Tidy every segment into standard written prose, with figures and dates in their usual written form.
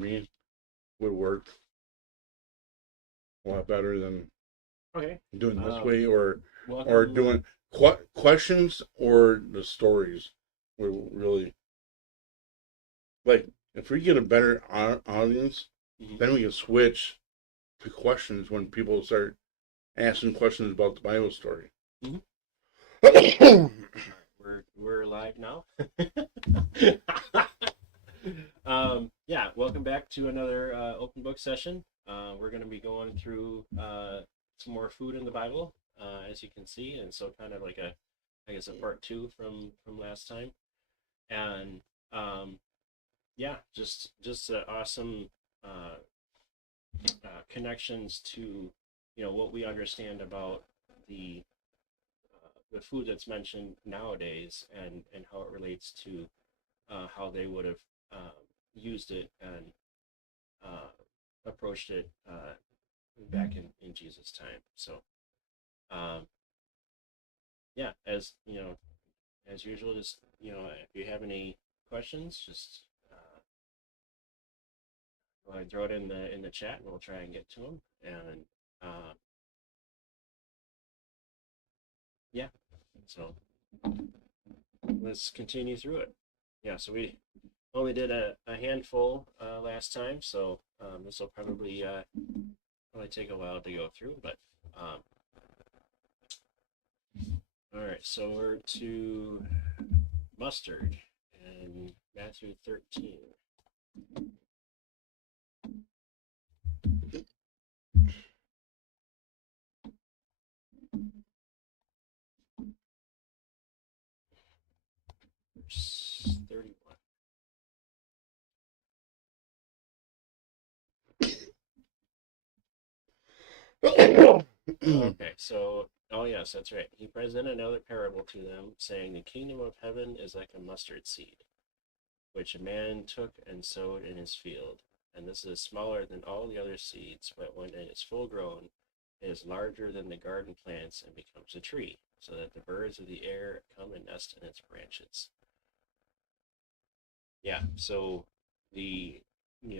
me would work a lot better than Okay. doing this Um, way, or welcome. doing questions or the stories would really like if we get a better audience, Mhm. then we can switch to questions when people start asking questions about the Bible story. Mhm. All right, we're live now. Yeah, welcome back to another open book session. We're going to be going through some more food in the Bible, as you can see, and so kind of like I guess, a part two from last time. And yeah, just awesome uh, connections to what we understand about the the food that's mentioned nowadays and how it relates to how they would have used it and uh, approached it back in Jesus' time. So um, yeah, as you know, as usual, just if you have any questions, just go ahead and throw it in the chat, and we'll try and get to them. And uh, yeah, so let's continue through it. Yeah, so we only did a handful last time, so this will probably take a while to go through. But um, all right, so we're to mustard in Matthew 13. Verse 31. Okay, so, oh yes, that's right. He presented another parable to them, saying, the kingdom of heaven is like a mustard seed, which a man took and sowed in his field. And this is smaller than all the other seeds, but when it is full grown, it is larger than the garden plants and becomes a tree, so that the birds of the air come and nest in its branches. Yeah, so the,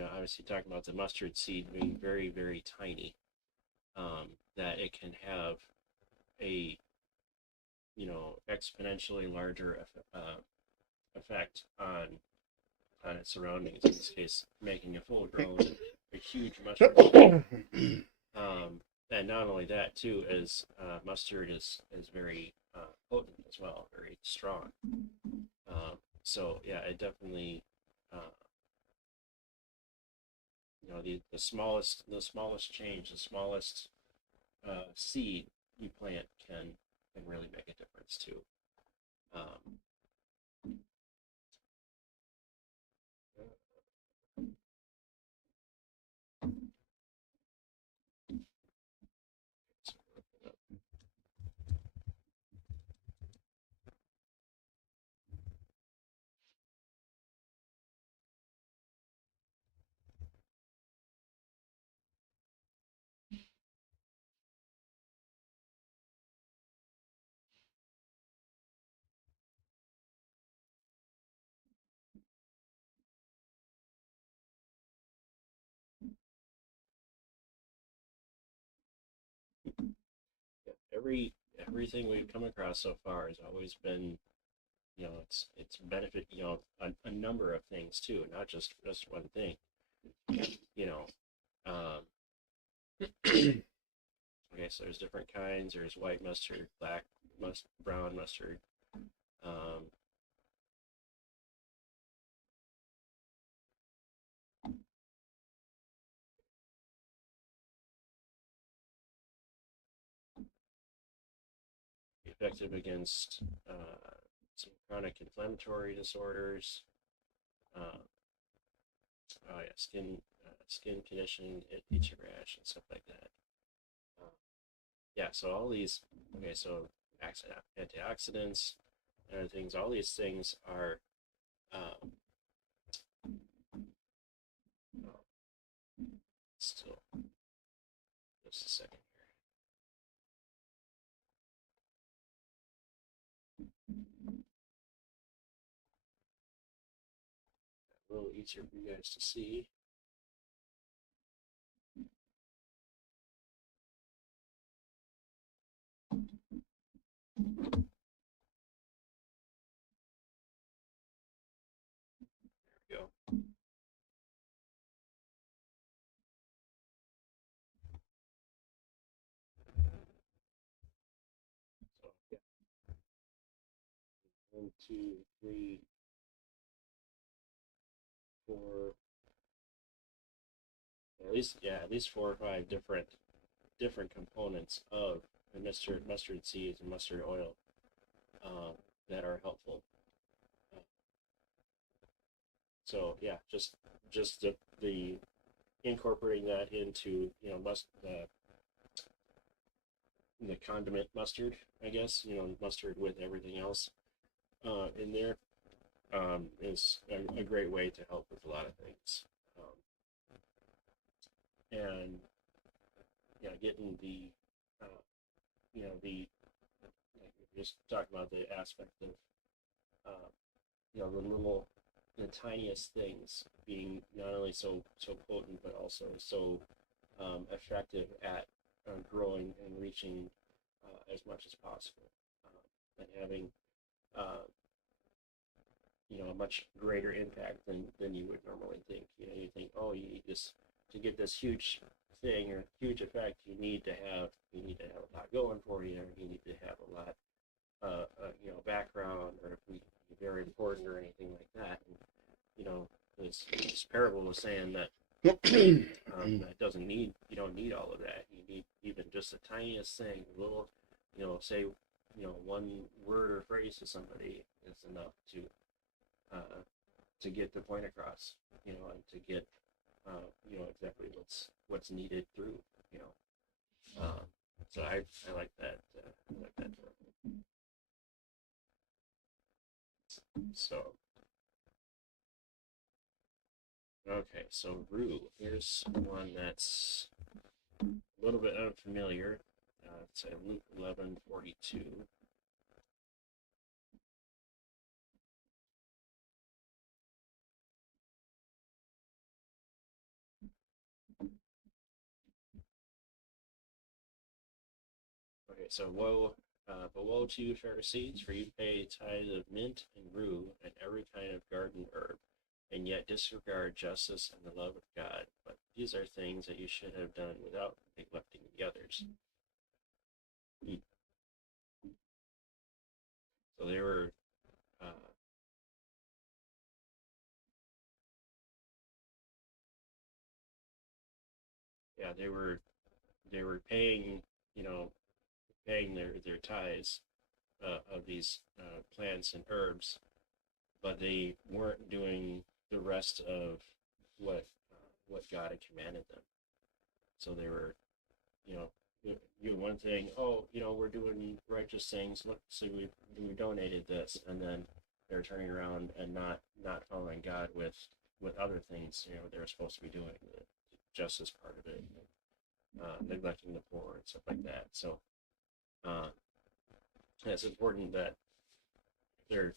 obviously talking about the mustard seed being very, very tiny, that it can have a, exponentially larger effect on its surroundings. In this case, making a full-grown, a huge mustard seed. Um, and not only that, too, is mustard is very potent as well, very strong. So yeah, it definitely, uh, the smallest change, the smallest seed you plant can really make a difference too. Um, everything we've come across so far has always been, it's benefit, a number of things too, not just one thing. You know, um, okay, so there's different kinds. There's white mustard, black brown mustard. Um, Effective against some chronic inflammatory disorders. Uh, oh yeah, skin conditioning, itchy rash, and stuff like that. Uh, yeah, so all these. Okay, so antioxidants and other things. All these things are. Um, oh, still, just a second here. A little easier for you guys to see. one, two, three, four, at least 4 or 5 different components of the mustard seeds and mustard oil uh, that are helpful. Uh, so yeah, just the incorporating that into the condiment mustard, I guess, mustard with everything else in there is a great way to help with a lot of things. And getting uh, the like we just talking about the aspect of uh, the tiniest things being not only so potent but also so effective at growing and reaching as much as possible, and having uh, a much greater impact than you would normally think. You think, oh, you need this to get this huge thing or huge effect. You need to have a lot going for you. Or you need to have a lot, background, or be very important or anything like that. And, this parable was saying that that doesn't need you don't need all of that. You need even just the tiniest thing, a little, say, one word or phrase to somebody is enough uh, to get the point across, and to get exactly what's needed through, you know. So I like that. I like that. So okay, so rue. Here's one that's a little bit unfamiliar. It's Luke 11:42. Okay, so but woe to you, Pharisees, for you pay tithe of mint and rue and every kind of garden herb, and yet disregard justice and the love of God. But these are things that you should have done without neglecting the others. So they were, uh, yeah, they were paying, you know, paying their tithes of these plants and herbs, but they weren't doing the rest of what God had commanded them. So they were, you know, you one thing, oh, we're doing righteous things. Look, so we donated this, and then they're turning around and not following God with other things, they're supposed to be doing, the justice part of it, neglecting the poor and stuff like that. So uh, it's important that there,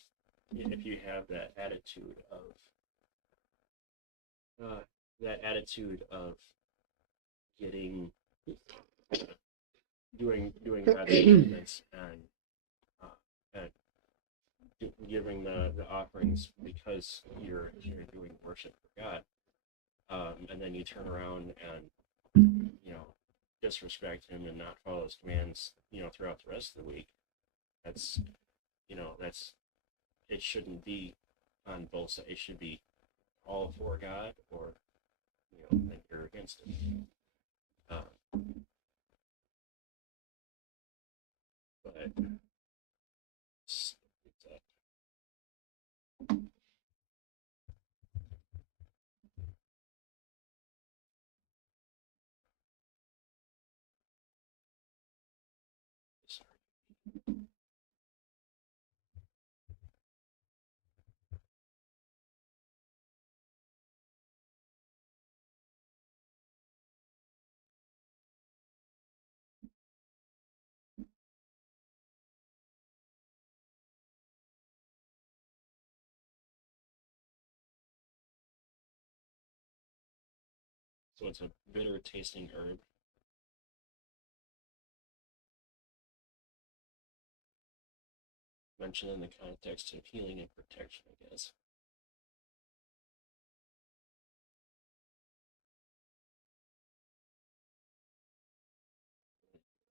if you have uh, that attitude of getting doing God's commandments uh, and giving the offerings because you're doing worship for God, and then you turn around and disrespect Him and not follow His commands, throughout the rest of the week. That's that's it shouldn't be on both sides. It should be all for God, or then you're against Him. Uh, but so it's a bitter tasting herb. Mentioned in the context of healing and protection, I guess.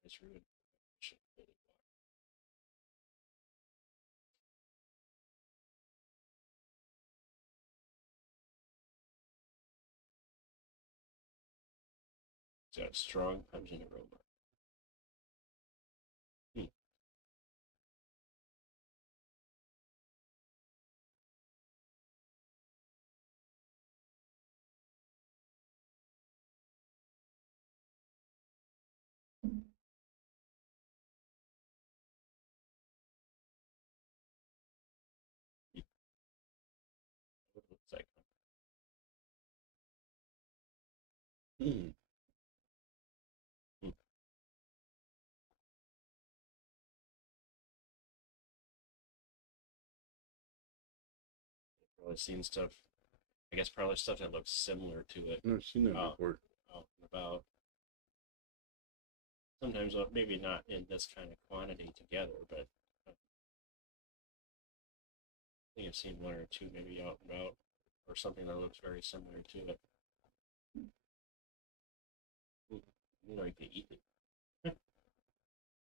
It's rude. It's got a strong pungent aroma. Hmm. What looks like. Mm. Hmm. Probably seen stuff. I guess probably stuff that looks similar to it. I've never seen that Uh, before. Out and about. Sometimes maybe not in this kind of quantity together, but I think I've seen one or two maybe out and about, or something that looks very similar to it. You know, you can eat it.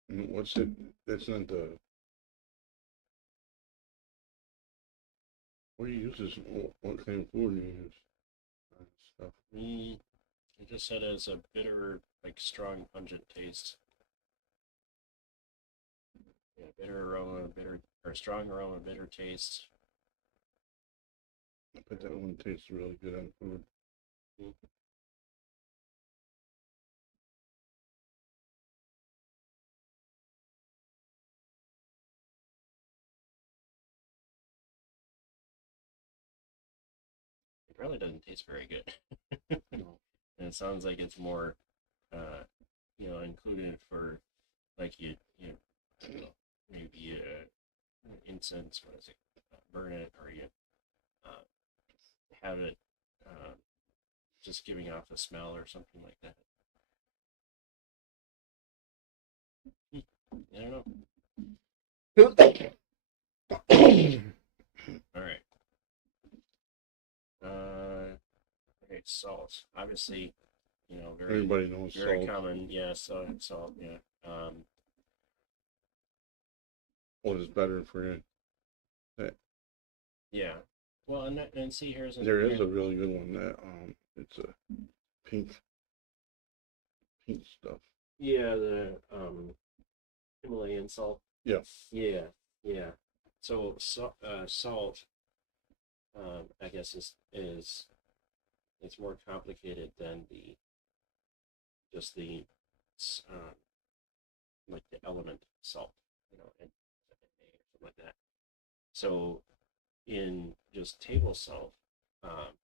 And what's it? That's not the. What do you use this? What kind of food do you use? Stuff. It just said as a bitter, like strong, pungent taste. Yeah, bitter aroma, bitter or strong aroma, bitter taste. I bet that one tastes really good on food. Mm. It probably doesn't taste very good. No. And it sounds like it's more, uh, included for like you know, maybe incense. What is it? Burn it, or you uh, have it just giving off a smell or something like that. I don't know. All right. Okay, salt. Obviously, very Everybody knows very salt. common. Yeah, salt. Yeah. What is better for you? Yeah. Well, and see, There is a really good one that it's a pink stuff. Yeah, the Himalayan salt. Yeah. Yeah, yeah. Salt, I guess is it's more complicated than the just the um, like the element salt, and something like that. So in just table salt, um,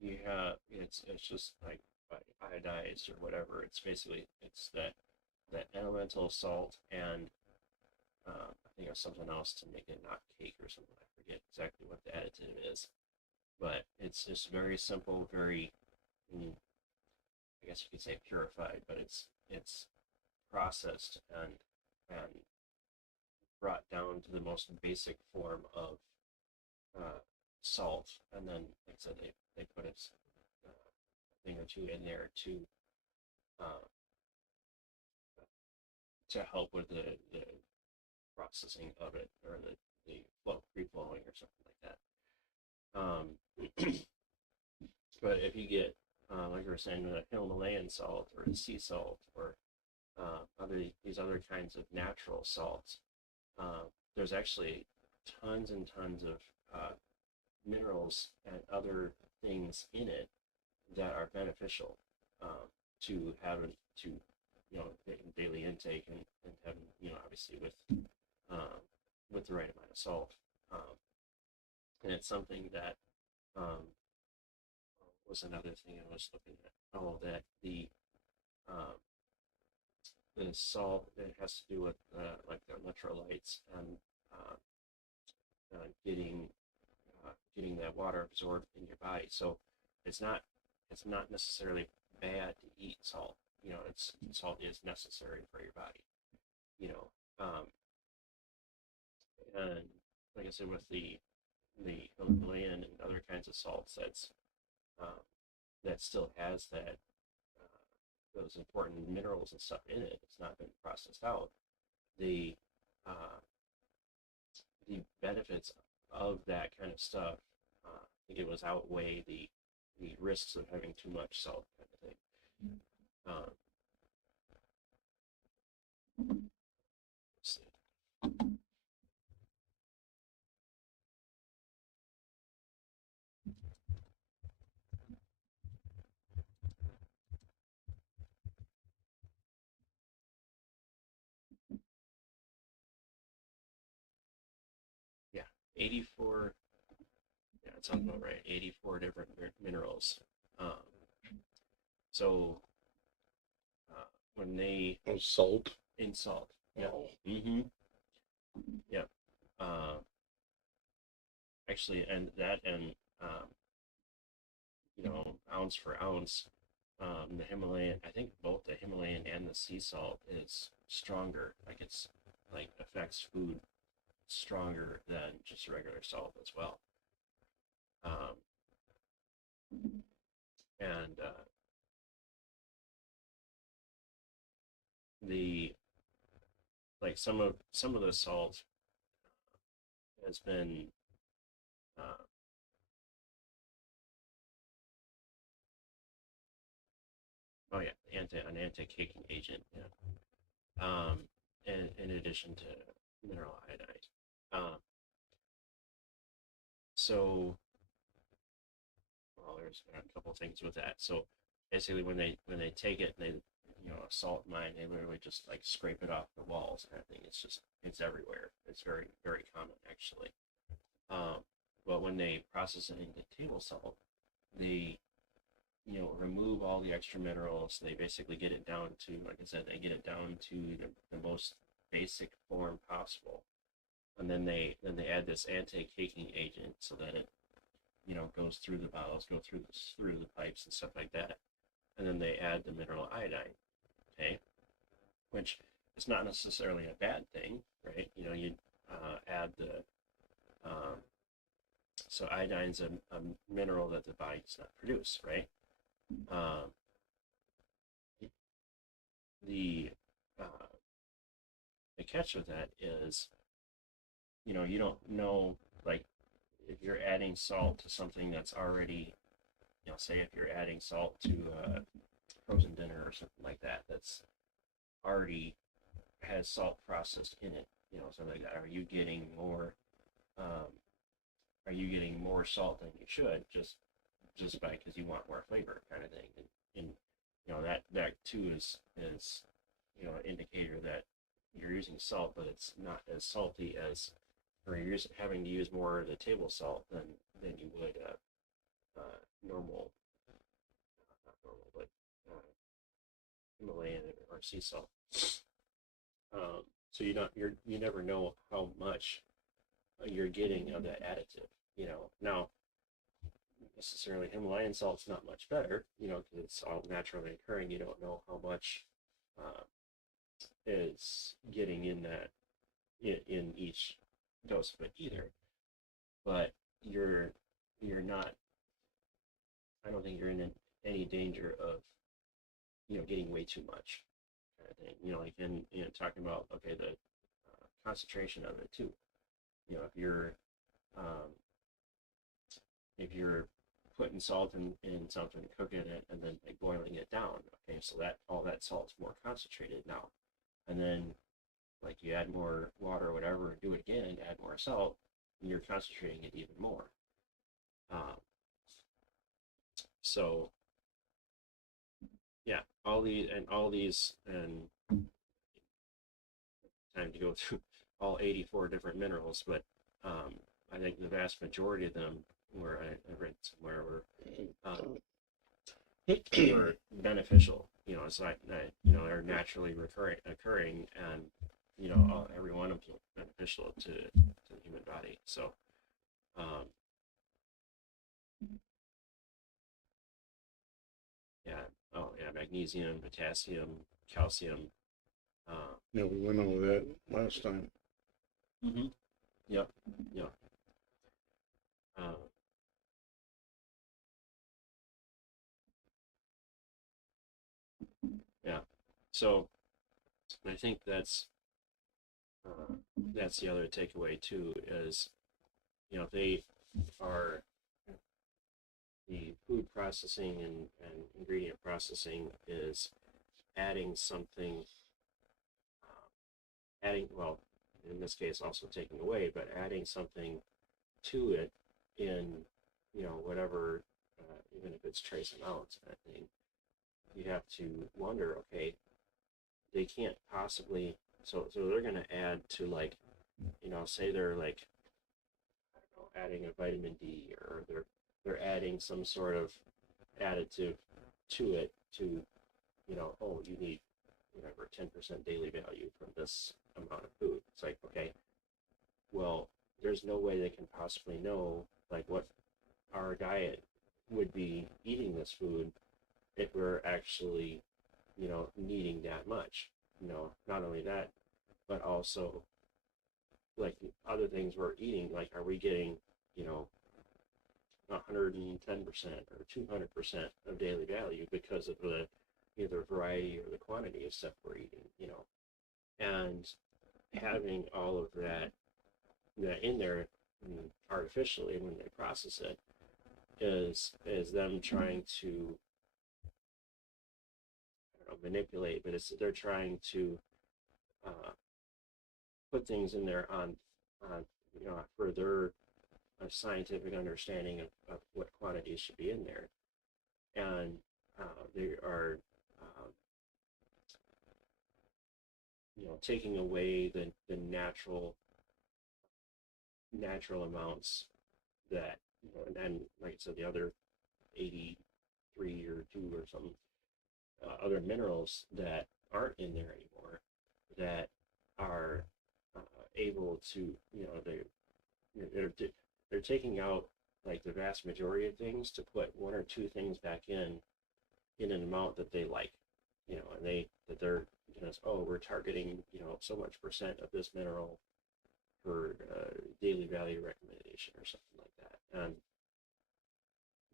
you have it's just like iodized or whatever. It's basically it's that elemental salt and I think it's something else to make it not cake or something. I forget exactly what the additive is, but it's just very simple, very I guess you could say purified, but it's processed and brought down to the most basic form of uh, salt, and then like I said, they put a thing or two in there uh, to help with the processing of it or the free flowing or something like that. But if you get like we were saying, the Himalayan salt or the sea salt or these other kinds of natural salts, there's actually tons and tons of minerals and other things in it that are beneficial to have to daily intake and having obviously um, with the right amount of salt, and it's something that um, was another thing I was looking at. Oh, that um, the salt, it has to do with like the electrolytes and uh, getting getting that water absorbed in your body. So it's not it's not necessarily bad to eat salt. Salt is necessary for your body. You know, and like I said, with the Himalayan and other kinds of salts, um, that still has those important minerals and stuff in it. It's not been processed out. The uh, the benefits of that kind of stuff, I think it was outweigh the risks of having too much salt kind of thing. Um, let's see. Yeah, 84. Yeah, that sounds about right. 84 different minerals. Um, so when they Oh, salt. in salt, yeah, Oh, yeah. Uh, Actually, and that and um, ounce for ounce, the Himalayan. I think both the Himalayan and the sea salt is stronger. Like it's like affects food stronger than just regular salt as well. Um, and the like some of the salt has been uh, oh yeah, an anti-caking agent. Yeah. In addition to mineral iodide. Um, so well, there's a couple of things with that. So basically, when they take it, and they a salt mine, they literally just like scrape it off the walls and everything. It's everywhere. It's very very common actually. Um, but when they process it into table salt, they remove all the extra minerals. They basically get it down to, like I said, they get it down to the most basic form possible, and then they add this anti-caking agent so that it goes through the bottles, go through the pipes and stuff like that, and then they add the mineral iodine. Okay, which is not necessarily a bad thing, right? You add the um, so iodine's a mineral that the body does not produce, right? Um, the uh, the catch with that is, you don't know, like, if you're adding salt to something that's already, say if you're adding salt to a frozen dinner or something like that, that's already has salt processed in it, something like that. Um, are you getting more salt than you should just by because you want more flavor kind of thing, and that too is an indicator that you're using salt, but it's not as salty as, or you're having to use more of the table salt than you would normal, not normal, but uh, Himalayan or sea salt. So you never know how much you're getting of that additive. Now necessarily Himalayan salt's not much better, because it's all naturally occurring. You don't know how much uh, is getting in that in each dose of it either. But you're not. I don't think you're in any danger of getting way too much kind of thing. Like in talking about, okay, the concentration of it too. If um, you're putting salt in something, cooking it, and then like boiling it down, okay, so that all that salt's more concentrated now, and then like you add more water or whatever, and do it again, add more salt, and you're concentrating it even more. Um, so yeah, all these and time to go through all 84 different minerals, but I think the vast majority of them, where I read somewhere, were beneficial. It's like they're naturally occurring, and every one of them is beneficial to the human body. So, um, yeah, oh yeah, magnesium, potassium, calcium. Uh, yeah, we went over that last time. mm-hmm. Yep, yep. Uh, yeah. So I think that's the other takeaway too is they are the food processing and ingredient processing is adding something, well, in this case also taking away, but adding something to it in, whatever, even if it's trace amounts kind of thing, you have to wonder, okay, they can't possibly, so they're going to add to, like, say they're like, I don't know, adding a vitamin D, or they're adding some sort of additive to it to, oh, you need whatever 10% daily value from this amount of food. It's like, okay, well, there's no way they can possibly know, like, what our diet would be eating this food if we're actually, needing that much. Not only that, but also, like, other things we're eating, like, are we getting, 110% or 200% of daily value because of the either variety or the quantity of stuff we're eating. And having all of that in there, artificially, when they process it, is them trying to, I don't know, manipulate, but they're trying to uh, put things in there on for their scientific understanding of what quantities should be in there, and they are um, taking away the natural amounts that, and then, like I said, the other 83 or 2 or some other minerals that aren't in there anymore, that are able to, they're they're taking out, like, the vast majority of things to put one or two things back in an amount that they like, and they're, oh, we're targeting, so much percent of this mineral for daily value recommendation or something like that, and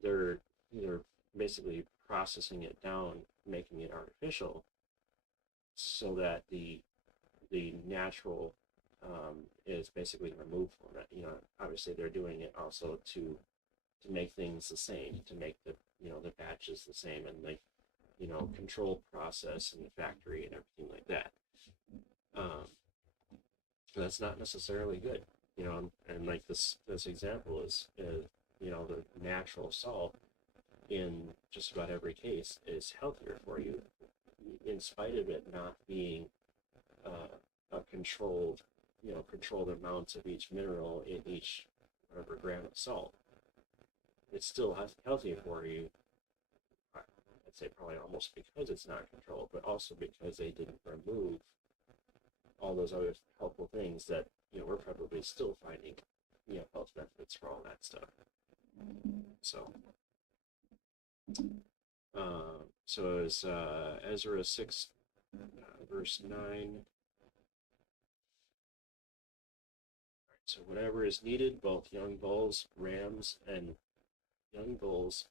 they're basically processing it down, making it artificial, so that the natural is basically removed from it. Obviously they're doing it also to make things the same, to make the batches the same, and the controlled process in the factory and everything like that. Um, that's not necessarily good, and like this example is, the natural salt in just about every case is healthier for you, in spite of it not being a controlled amounts of each mineral in each whatever gram of salt. It's still healthy for you. I'd say probably almost because it's not controlled, but also because they didn't remove all those other helpful things that, we're probably still finding, health benefits for all that stuff. So, so it's Ezra 6, verse 9. So whatever is needed, both young bulls, rams, and lambs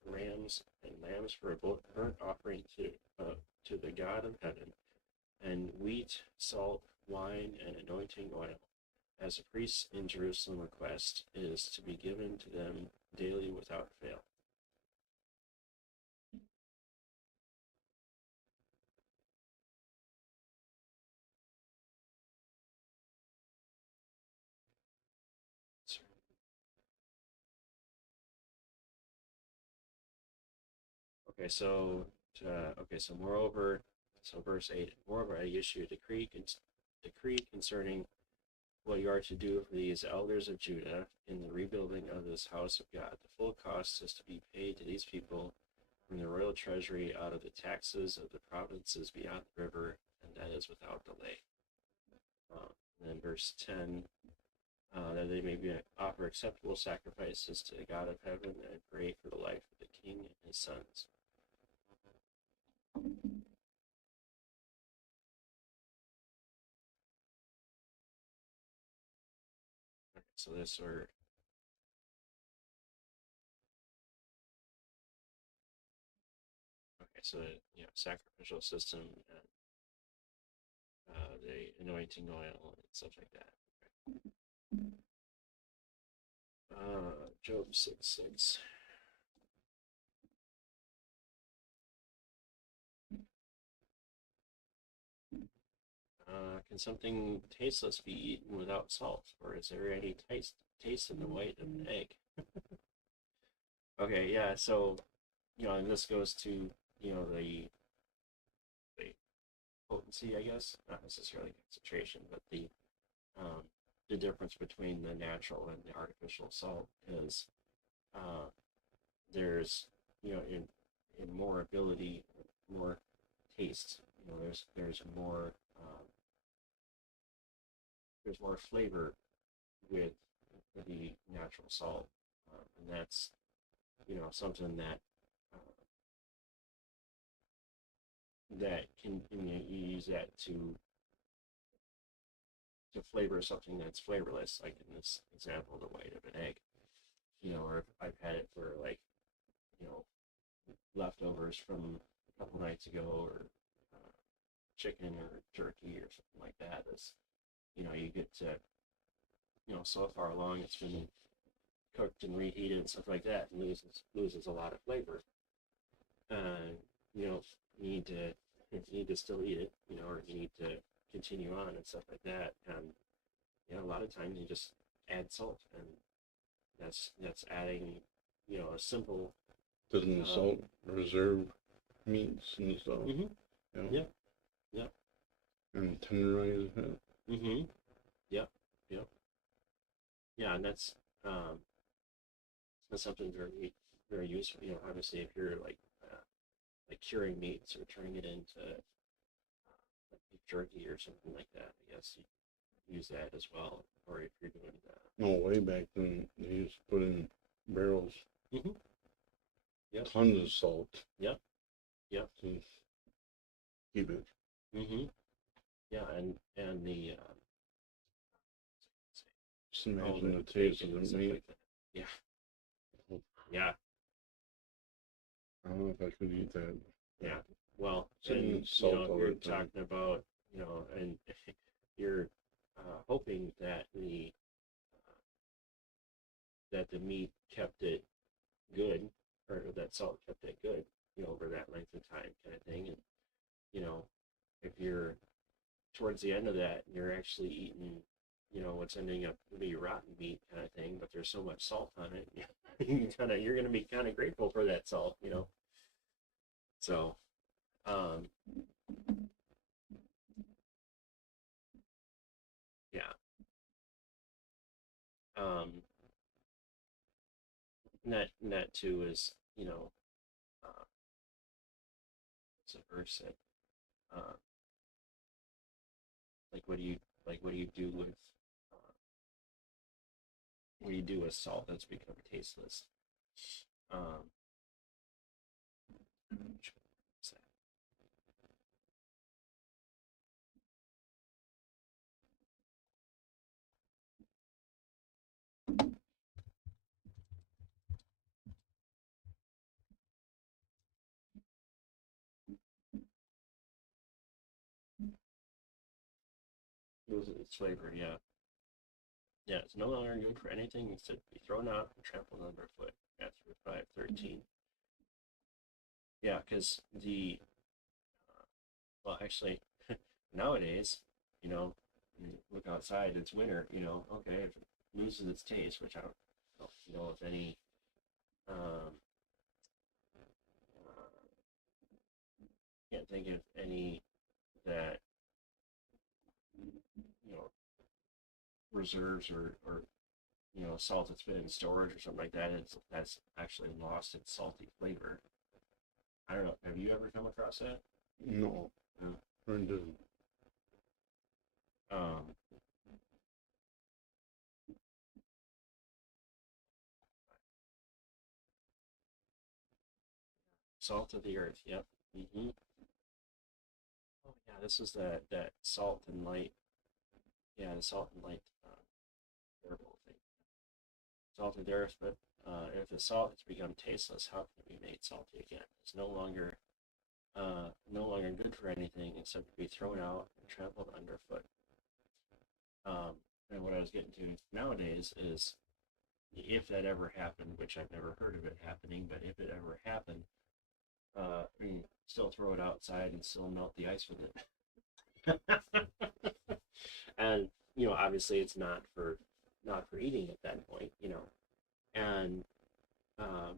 for a burnt offering to the God of heaven, and wheat, salt, wine, and anointing oil, as the priests in Jerusalem request, is to be given to them daily without fail. So moreover, so verse 8, moreover, I issue a decree concerning what you are to do for these elders of Judah in the rebuilding of this house of God. The full cost is to be paid to these people from the royal treasury out of the taxes of the provinces beyond the river, and that is without delay. And then verse 10, that they may offer acceptable sacrifices to the God of heaven and pray for the life of the king and his sons. Okay, so this are so sacrificial system, and the anointing oil and stuff like that. Job 6:6. can something tasteless be eaten without salt, or is there any taste in the white of an egg? Okay, yeah. So and this goes to the potency, I guess, not necessarily concentration, but um, the difference between the natural and the artificial salt is uh, there's in more ability, more taste. Um, there's more flavor with the natural salt, and that's something that that can you use that to flavor something that's flavorless, like in this example, the white of an egg. Or if I've had it for like you know leftovers from a couple nights ago, or chicken or turkey or something like that. Is you get to so far along it's been cooked and reheated and stuff like that, and loses a lot of flavor. You don't need to still eat it, or you need to continue on and stuff like that. And a lot of times you just add salt, and that's adding a simple. Doesn't the salt reserve meats and stuff? Mm-hmm. Yeah. Yeah. And tenderize it. Mm-hmm. Yep. Yep. Yeah, and that's something very very useful. Obviously, if you're like curing meats or turning it into like beef jerky or something like that, I guess you use that as well. Or if you're doing No, way back then they used to put in barrels. Mm-hmm. Yep. Tons of salt. Yep. Yep. To keep it. Mm-hmm. Yeah, and the just imagine the taste of the meat. like that. Yeah. Yeah. I don't know if I could eat that. Yeah. Well, Sitting and salt if all you're the time. talking about and you're hoping that the meat kept it good, or that salt kept it good, over that length of time, kind of thing. And if you're towards the end of that, you're actually eating, what's ending up to be rotten meat, kind of thing. But there's so much salt on it, you're going to be kind of grateful for that salt, So, yeah. And that too is, uh, it's a verse that, uh, like, what do you do with, uh, what do you do with salt that's become tasteless? Um, which one is that? Loses its flavor, yeah. Yeah, it's no longer good for anything except to be thrown out and trampled underfoot. Matthew 5:13. Yeah, because well, actually, nowadays, you look outside, it's winter, okay, if it loses its taste, which I don't know if any, um, can't think of any that, reserves or salt that's been in storage or something like that, that's actually lost its salty flavor. I don't know. Have you ever come across that? No. No. Friend didn't. Um, Salt of the earth. Yep. Mm-hmm. Oh yeah, this is that salt and light. Yeah, the salt and light parable thing. Salt of the earth, but if the salt has become tasteless, how can it be made salty again? It's no longer good for anything except to be thrown out and trampled underfoot. And what I was getting to nowadays is, if that ever happened, which I've never heard of it happening, but if it ever happened, still throw it outside and still melt the ice with it. and obviously it's not for eating at that point, and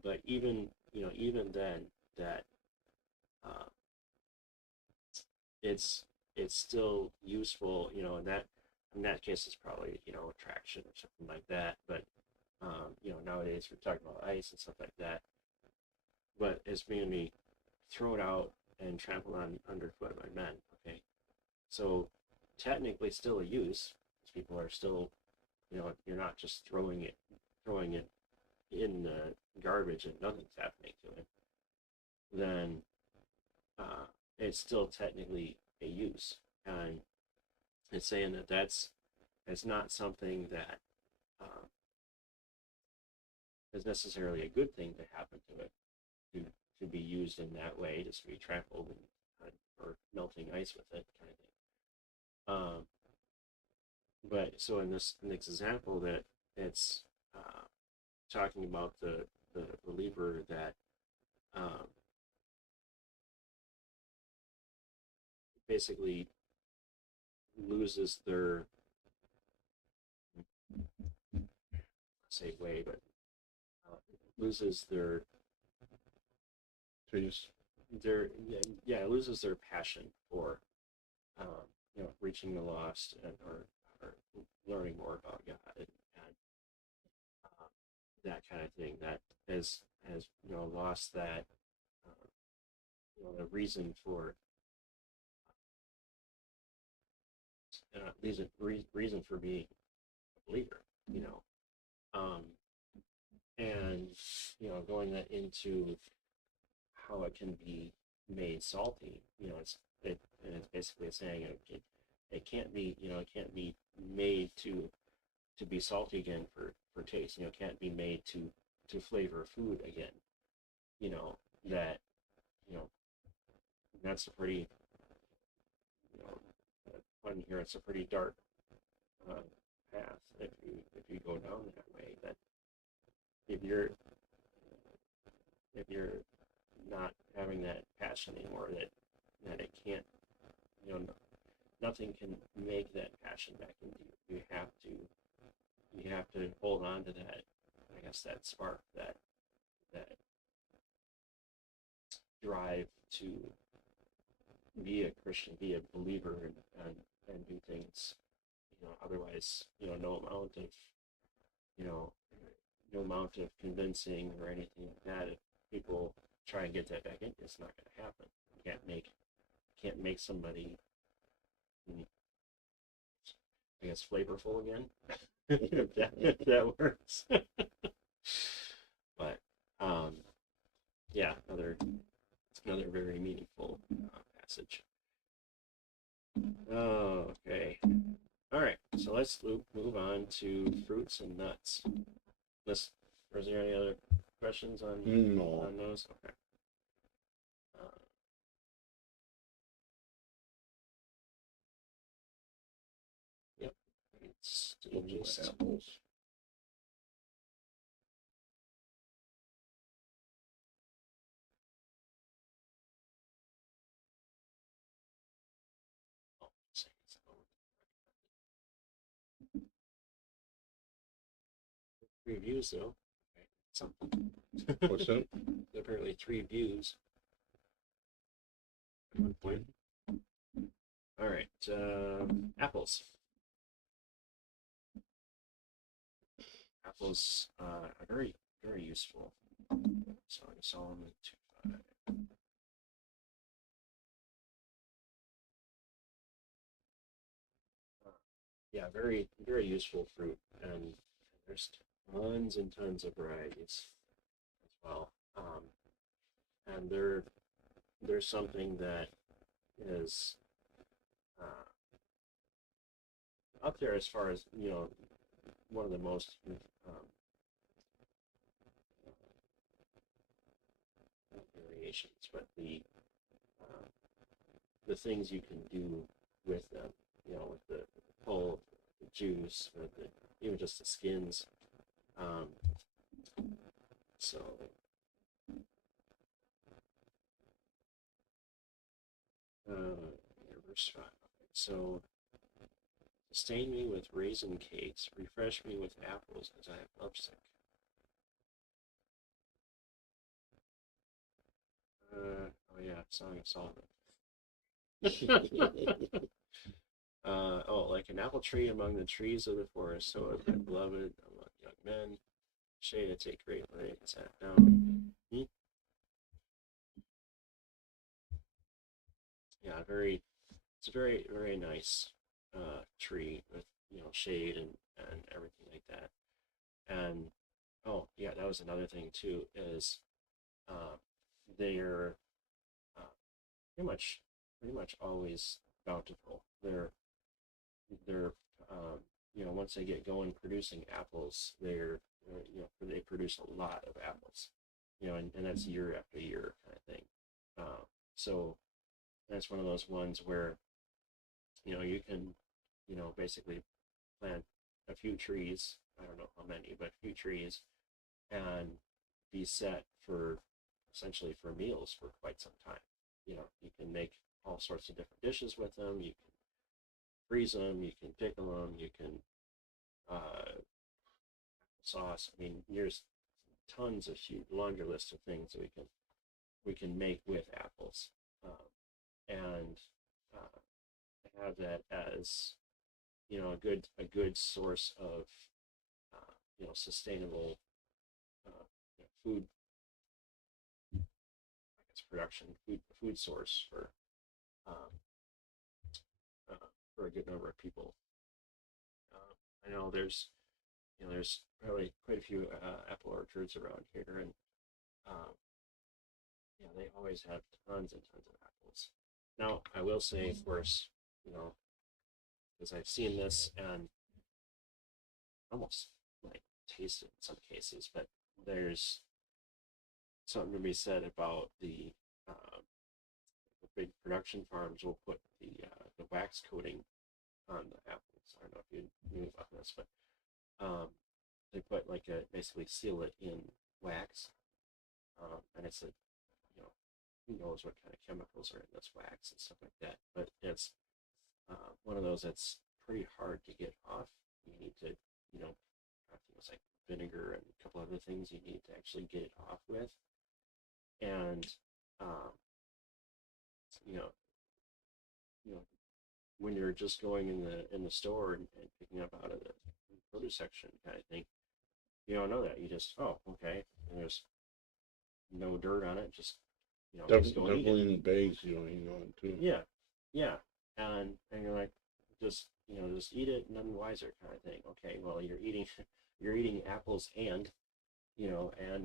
but even then that uh, it's still useful, in that case it's probably attraction or something like that, but nowadays we're talking about ice and stuff like that, but it's being me thrown out and trampled on underfoot by men. Okay, so technically still a use, because people are still, you're not just throwing it in the garbage and nothing's happening to it. Then uh, it's still technically a use, and it's saying that it's not something that uh, is necessarily a good thing to happen to it, to, to be used in that way, just to be trampled or melting ice with it, kind of thing. But so in this next example, that it's uh, talking about the believer that um, basically loses their, say way, but loses Taste. their yeah, loses their passion for reaching the lost, or learning more about God, and uh, that kind of thing, that has lost that the reason for reason for being a believer, you know um, and going that into how it can be made salty. And it's basically saying it can't be, it can't be made to be salty again for taste. It can't be made to flavor food again. That you know that's a pretty, on here, it's a pretty dark uh, path if you go down that way. That if you're if you're not having that passion anymore, that it can't, nothing can make that passion back into you. You have to hold on to that, I guess, that spark, that drive to be a Christian, be a believer, and do things. Otherwise, you know no amount of convincing or anything like that. If people try and get that back in, it's not going to happen. You can't make somebody, I guess, flavorful again. if that works. But yeah, another very meaningful passage. Okay. All right. So let's move on to fruits and nuts. Was there any other questions No. on those? Okay. Uh, yep. It's still just Apples. oh, reviews though. Okay. Something. What's that? Apparently 3 views at one point. All right. Apples. Apples are very, very useful. So I saw them in 2.5. Yeah, very, very useful fruit, and there's tons and tons of varieties as well. And they're something that is up there as far as one of the most variations, but the things you can do with them, with the pulp, the juice, with even just the skins. Um, so uh, verse 5. So Sustain me with raisin cakes. Refresh me with apples as I am lovesick. Oh yeah, Song of Solomon. Oh, like an apple tree among the trees of the forest, so is my beloved among young men. Shade I take great light, sat down. Yeah, it's a very, very nice tree with, shade and everything like that. And oh yeah, that was another thing too, is uh, they're uh, pretty much always bountiful. They're once they get going producing apples, they produce a lot of apples, and that's year after year kind of thing. So that's one of those ones where you can basically plant a few trees. I don't know how many, but a few trees, and be set for essentially for meals for quite some time. You can make all sorts of different dishes with them. You can freeze them. You can pickle them. You can uh, sauce. I mean, there's tons of huge laundry list of things that we can make with apples, and have that as a good source of sustainable food, I guess, production, food source um, for a good number of people. I know there's probably quite a few apple orchards around here, and um, they always have tons and tons of apples. Now, I will say, of course, because I've seen this and almost like tasted in some cases, but there's something to be said about the big production farms will put the wax coating on the apples. I don't know if you knew about this, but they put basically seal it in wax, and it's who knows what kind of chemicals are in this wax and stuff like that. But it's one of those that's pretty hard to get off. You need to, I think it's like vinegar and a couple other things you need to actually get it off with. And um, you know, when you're just going in the store and picking up out of the produce section kind of thing, you don't know that. You just, oh, okay, and there's no dirt on it. Just just go and eat it. Definitely in bags, it too. Yeah, yeah, and you're like, just eat it, none the wiser kind of thing. Okay, well, you're eating you're eating apples and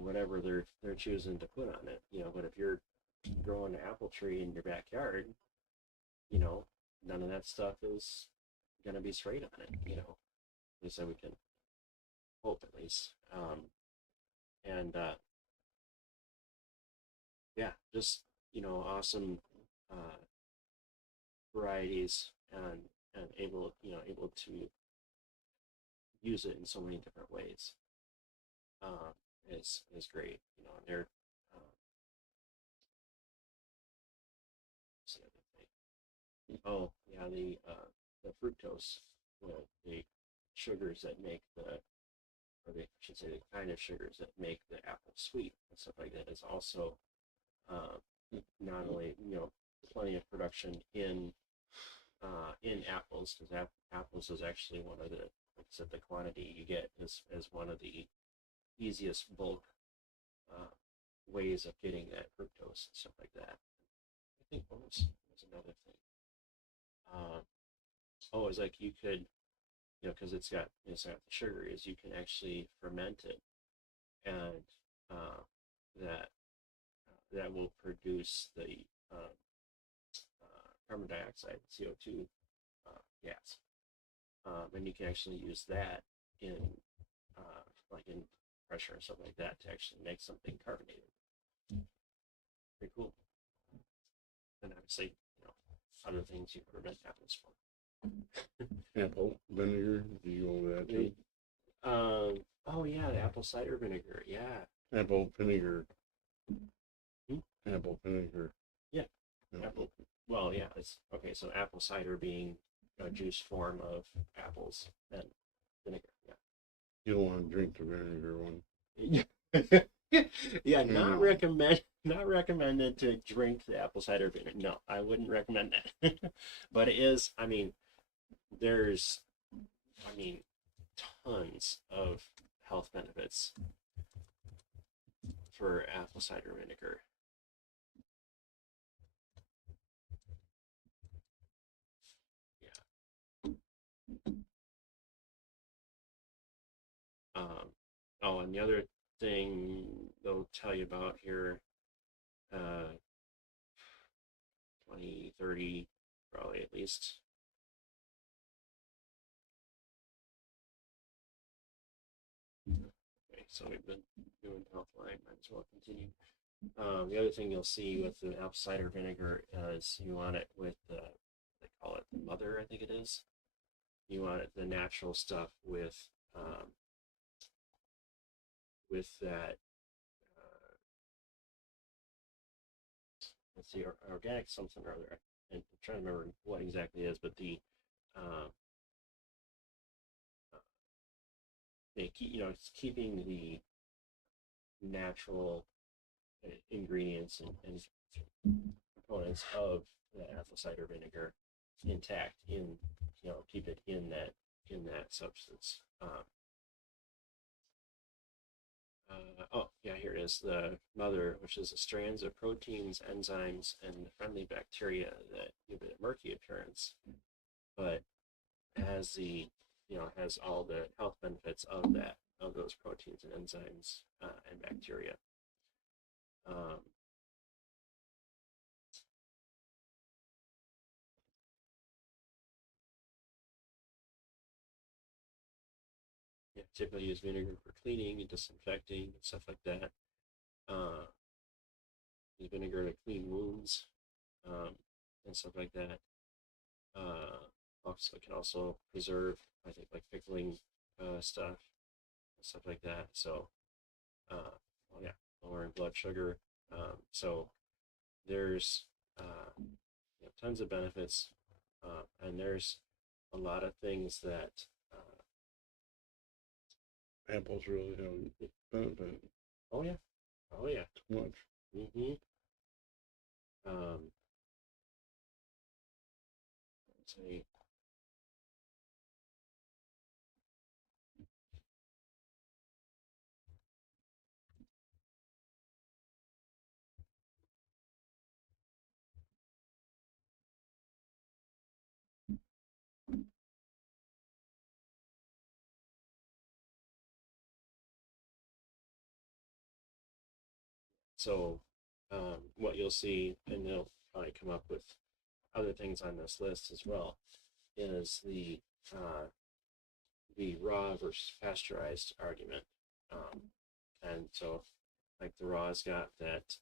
whatever they're choosing to put on it. But if you're growing an apple tree in your backyard, you know, none of that stuff is gonna be sprayed on it. At least that we can hope, at least. And yeah, just awesome uh, varieties, and able to use it in so many different ways. Is great. And they're what's the other thing? Oh yeah, the fructose, the sugars that make or I should say the kind of sugars that make the apple sweet and stuff like that is also uh, not only plenty of production in apples, because apples is actually one of the, like I said, the quantity you get is one of the easiest bulk uh, ways of getting that fructose and stuff like that. I think what was another thing. Oh, it's like you could, because it's got the sugar, is you can actually ferment it, and that that will produce the carbon dioxide, CO2 gas, and you can actually use that in like in pressure or something like that to actually make something carbonated. Pretty cool. And obviously, other things you ferment apples for. Apple vinegar, do you go over that too? Oh yeah, the apple cider vinegar. Yeah. Apple vinegar. Hmm? Apple vinegar. Yeah. Apple. Well, yeah. It's okay. So apple cider being juice form of apples and vinegar. You don't want to drink the vinegar one. Yeah. Yeah, No. not recommended to drink the apple cider vinegar. No, I wouldn't recommend that. But it is, I mean, there's I mean tons of health benefits for apple cider vinegar. Yeah. Oh, and the other thing they'll tell you about here, uh, 20, 30, probably at least. Okay, so we've been doing Healthline, might as well continue. The other thing you'll see with the apple cider vinegar is you want it with they call it the mother, I think it is. You want it, the natural stuff with that. Let's see, organic something or other. And I'm trying to remember what exactly it is, but the uh, they keep, it's keeping the natural ingredients and components of the apple cider vinegar intact keep it in that substance. Oh yeah, here it is. The mother, which is the strands of proteins, enzymes, and friendly bacteria that give it a murky appearance, but has has all the health benefits of those proteins and enzymes and bacteria. Um, yeah, typically use vinegar for cleaning and disinfecting and stuff like that. Uh, use vinegar to clean wounds um, and stuff like that. Also, it can also preserve, I think, like pickling stuff and stuff like that. So, well, yeah, lowering blood sugar. So there's tons of benefits, and there's a lot of things that Apples really have benefit oh yeah, oh yeah. too much. Mm-hmm. Um, let's see. So, what you'll see, and they'll probably come up with other things on this list as well, is the raw versus pasteurized argument. And so, like the raw's got that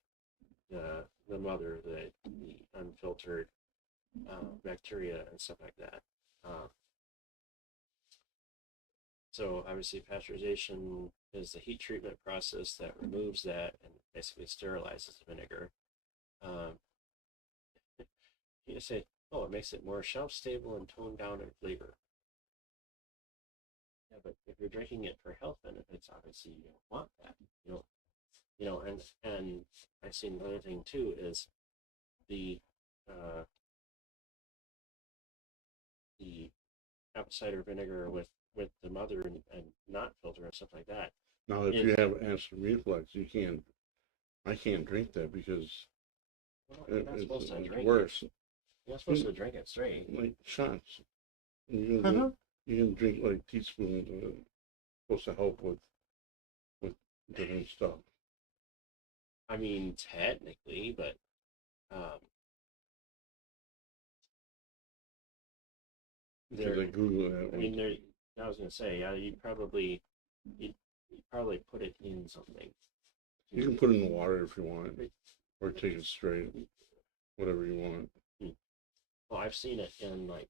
the mother, the unfiltered bacteria and stuff like that. So obviously, pasteurization is the heat treatment process that removes that and basically sterilizes the vinegar. Um, you say, oh, it makes it more shelf stable and toned down in flavor. Yeah, but if you're drinking it for health benefits, obviously you don't want that. You don't, and I've seen another thing too is the uh, the apple cider vinegar with the mother and not filter and stuff like that. Now, if It you have acid reflux, you can't. I can't drink that because well, you're not supposed to it's drink worse. it. You're not supposed to drink it straight. Like shots. You can drink, you can drink like teaspoons of it. Supposed to help with different stuff. I mean, technically, but um, Because I Google that I one. mean, there. I was gonna say, yeah, you'd probably put it in something. You can put it in the water if you want, or take it straight, whatever you want. Well, I've seen it in like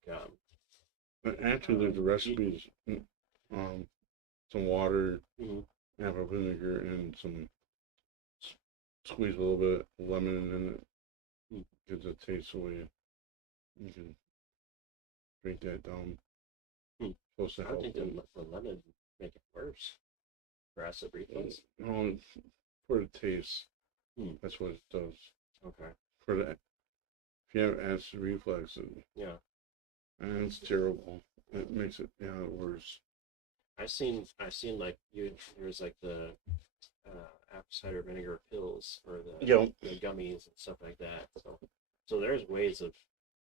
But actually, there's a recipe. Um, some water, mhm. apple vinegar, and squeeze a little bit of lemon in it. Gives it taste away. You can drink that down. Hmm. Supposed to I don't help think them. the lemon make it worse for acid reflux. No, for the taste. Hmm. That's what it does. Okay. For the if you have acid reflux, Yeah. and it's terrible. It makes it worse. I've seen like there's like the apple cider vinegar pills or Yep. the gummies and stuff like that. So there's ways of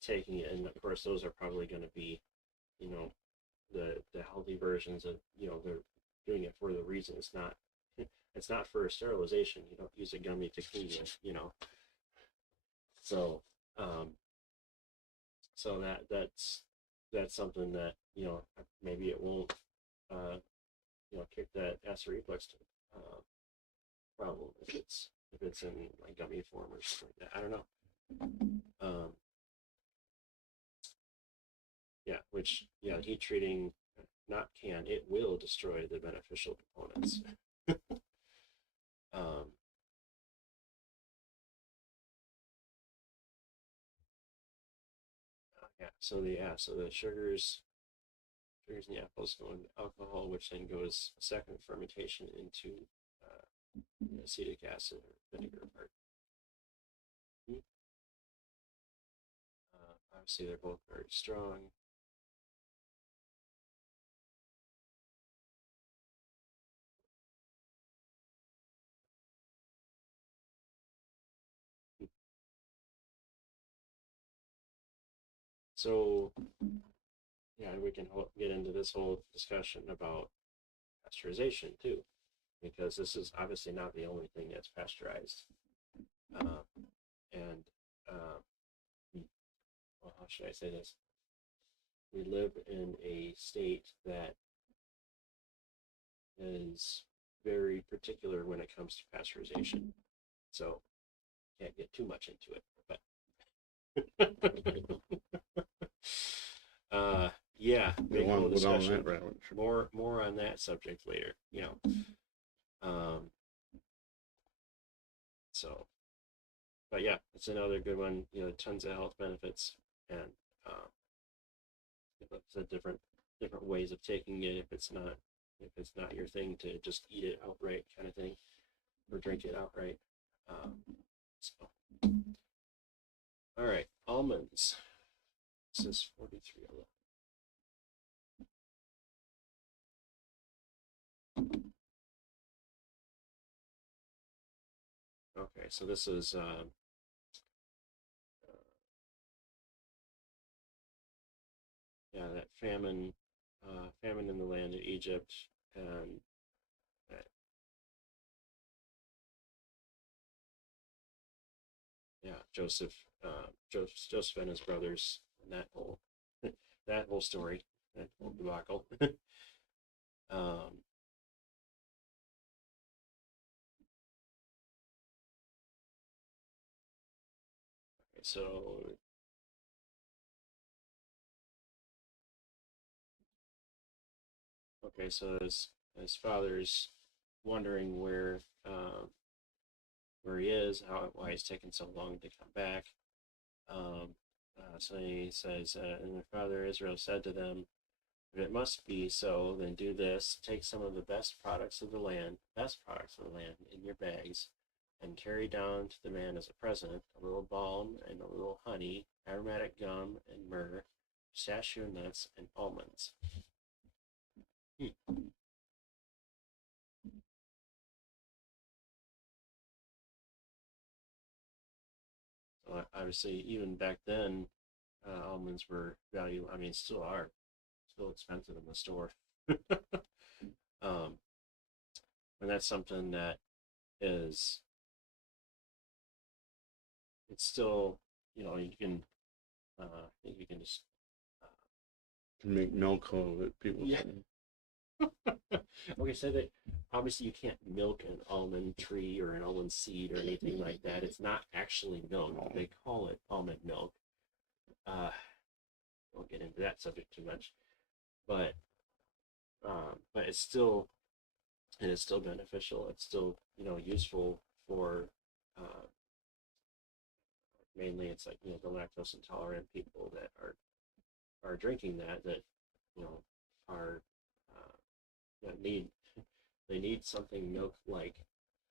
taking it, and of course those are probably going to be, you know, the healthy versions of, you know, they're doing it for the reason. It's not for sterilization. You don't use a gummy to clean it, you know. So um so that's something that, you know, maybe it won't you know, kick that acid reflux uh, problem if it's in like gummy form or something like that. I don't know. Yeah, which yeah, heat treating not can, it will destroy the beneficial components. um, so the sugars in the apples go into alcohol, which then goes a second fermentation into acetic acid or vinegar part. Obviously, they're both very strong. So, yeah, we can get into this whole discussion about pasteurization too, because this is obviously not the only thing that's pasteurized. Um, and, well, how should I say this? We live in a state that is very particular when it comes to pasteurization. So, can't get too much into it, but yeah, big whole discussion. More on that subject later, you know. So, but yeah, it's another good one. You know, tons of health benefits, and um, it's a different ways of taking it. If it's not your thing to just eat it outright, kind of thing, or drink it outright. Um, so, all right, almonds. This is 4311. Okay, so this is yeah, that famine in the land of Egypt, and that, yeah, Joseph and his brothers, and that whole that whole story, that whole debacle. um, so so his father's wondering where he is, why he's taking so long to come back. So he says, and their father Israel said to them, if it must be so, then do this: take some of the best products of the land in your bags, and carry down to the man as a present a little balm and a little honey, aromatic gum and myrrh, pistachio nuts and almonds. Hmm. So obviously, even back then, almonds were value. I mean, still are, still expensive in the store. um, and that's something that is, it's still, you know, I think you can just Make milk of it, people. yeah. Okay, so that obviously you can't milk an almond tree or an almond seed or anything like that. It's not actually milk. They call it almond milk. Uh, won't get into that subject too much, but it is still beneficial. It's still, you know, useful for uh, mainly it's like, you know, the lactose intolerant people that are are drinking that are that need they need something milk like,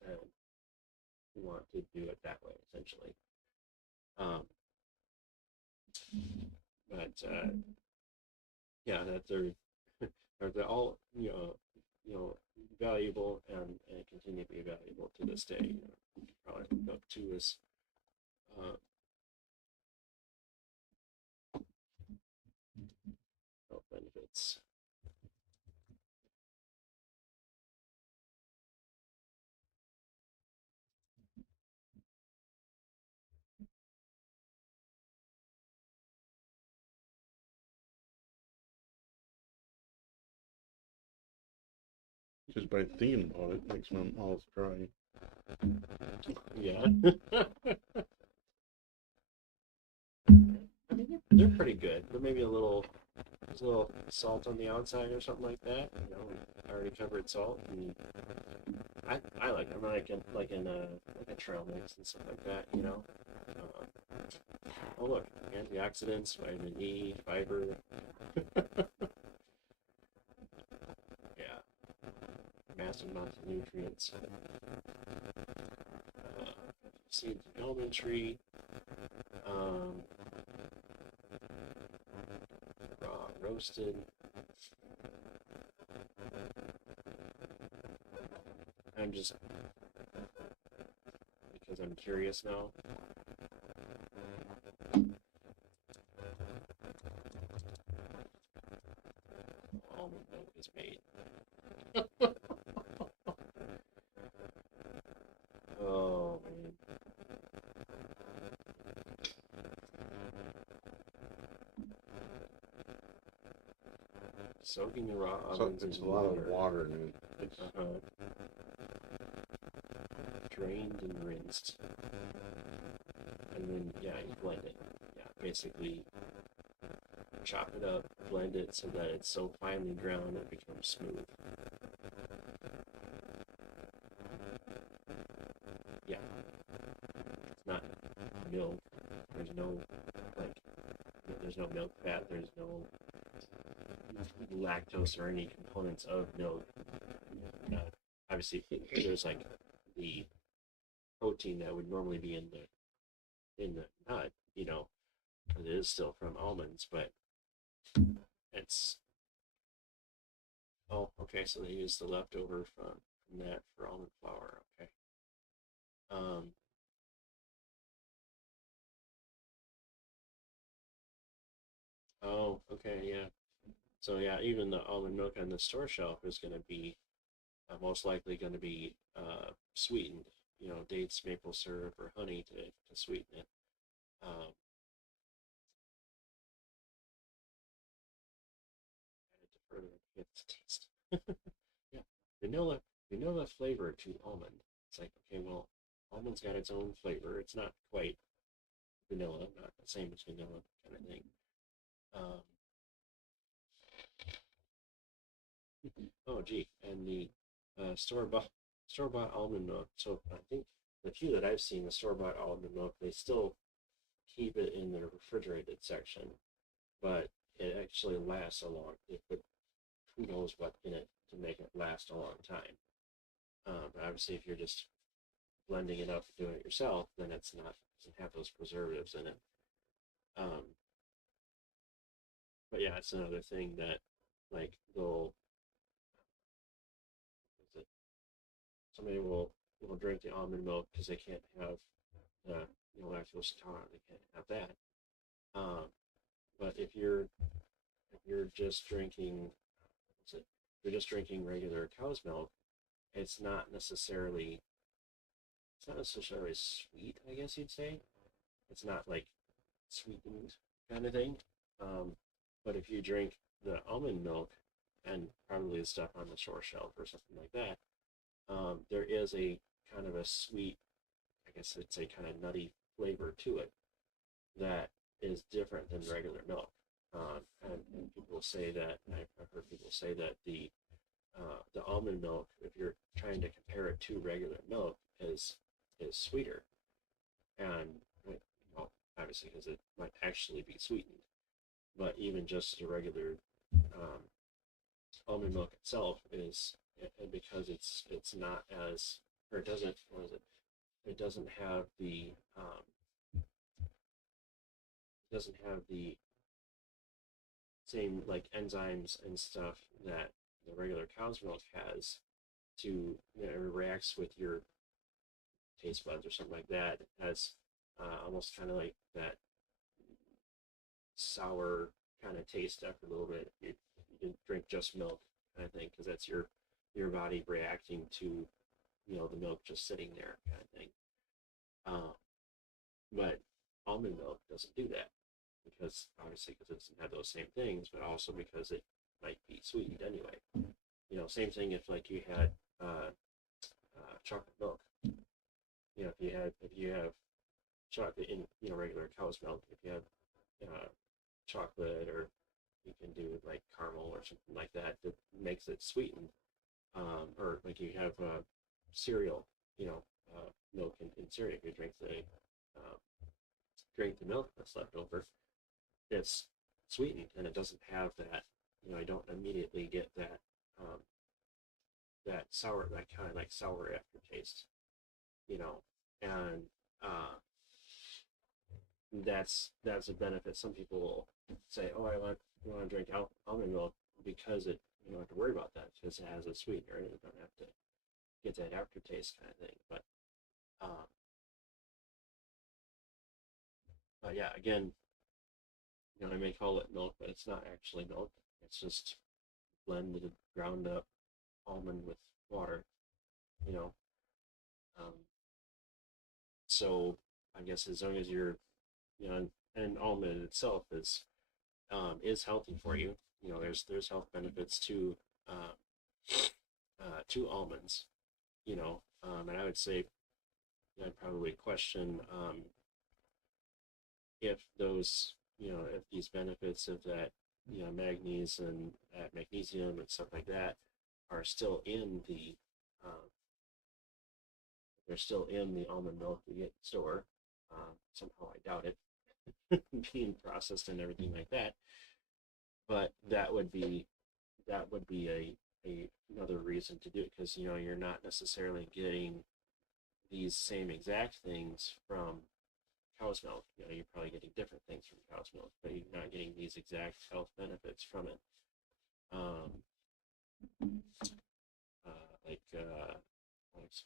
and want to do it that way essentially. Um, but yeah, that they're all valuable and continue to be valuable to this day. You can probably look up to as uh, health benefits. Just by thinking about it makes my mouth dry. Yeah. I mean, they're pretty good. They're maybe there's a little salt on the outside or something like that. I already covered salt, and I like them. Like a trail mix and stuff like that. Oh look, antioxidants, vitamin E, fiber. Yeah, massive amounts of nutrients. Seeds of almond tree. Um, Raw, roasted. I'm just because I'm curious now. Almond milk is made. Oh man. Soaking the raw So almonds there's in a lot of water. water in it. Drained and rinsed. And then, yeah, you blend it. Yeah, basically chop it up, blend it so that it's so finely ground it becomes smooth. Yeah, it's not milk. There's no, like, there's no milk fat. There's no lactose or any components of milk. Uh, Obviously, there's like the protein that would normally be in the nut. It is still from almonds, but it's okay. So they use the leftover from that for almond flour. Okay. Um, okay, yeah. So yeah, even the almond milk on the store shelf is going to be most likely going to be sweetened. Dates, maple syrup, or honey to sweeten it. Um, Added to further get the taste. Yeah, vanilla vanilla flavor to almond. It's like, okay, well, almond's got its own flavor. It's not quite vanilla, not the same as vanilla kind of thing. Um, oh, gee, and the store bought almond milk. So I think the few that I've seen, the store bought almond milk, they still keep it in the refrigerated section, but it actually lasts a long. It put who knows what in it to make it last a long time. But obviously, if you're just blending it up and doing it yourself, then it's not doesn't have those preservatives in it. Um, but yeah, it's another thing that like they'll somebody will drink the almond milk because they can't have the lactose intolerant. They can't have that. Um, but if you're just drinking, what's it? If you're just drinking regular cow's milk, it's not necessarily it's not necessarily sweet. I guess you'd say it's not like sweetened kind of thing. Um, but if you drink the almond milk and probably the stuff on the store shelf or something like that, there is a kind of a sweet, I guess it's a kind of nutty flavor to it that is different than regular milk. And people say that, and I've heard people say that the almond milk, if you're trying to compare it to regular milk, is sweeter, and obviously because it might actually be sweetened. but even just the regular um, almond milk itself is because it's not as, or it doesn't, what is it? It doesn't have the same like enzymes and stuff that the regular cow's milk has to, you know, it reacts with your taste buds or something like that. It has almost kind of like that sour kind of taste after a little bit. You can drink just milk, kind of thing, because that's your body reacting to, you know, the milk just sitting there, kind of thing. Um, but almond milk doesn't do that because obviously because it doesn't have those same things, but also because it might be sweetened anyway. You know, same thing if like you had chocolate milk. You know, if you have chocolate in, you know, regular cow's milk, if you have chocolate, or you can do like caramel or something like that that makes it sweetened, or like you have cereal, you know, milk in cereal. If you uh, drink the milk that's left over, it's sweetened and it doesn't have that. You know, I don't immediately get that um, that sour, that kind of like sour aftertaste. You know, and uh, that's a benefit. Some people will say, "Oh, I want to drink almond milk because you don't have to worry about that because it has a sweetener and you don't have to get that aftertaste kind of thing." Um, but yeah, again, you know, I may call it milk, but it's not actually milk. It's just blended ground up almond with water. You know, um, so I guess as long as you're, you know, and almond itself is healthy for you. You know, there's health benefits um, to almonds. You know, and I would say I'd probably question if those, you know, if these benefits of that, you know, magnesium and stuff like that are still in the uh, they're still in the almond milk we get in the store. Somehow I doubt it being processed and everything like that. But that would be a another reason to do it, because you know you're not necessarily getting these same exact things from cow's milk. You know, you're probably getting different things from cow's milk, but you're not getting these exact health benefits from it. Um,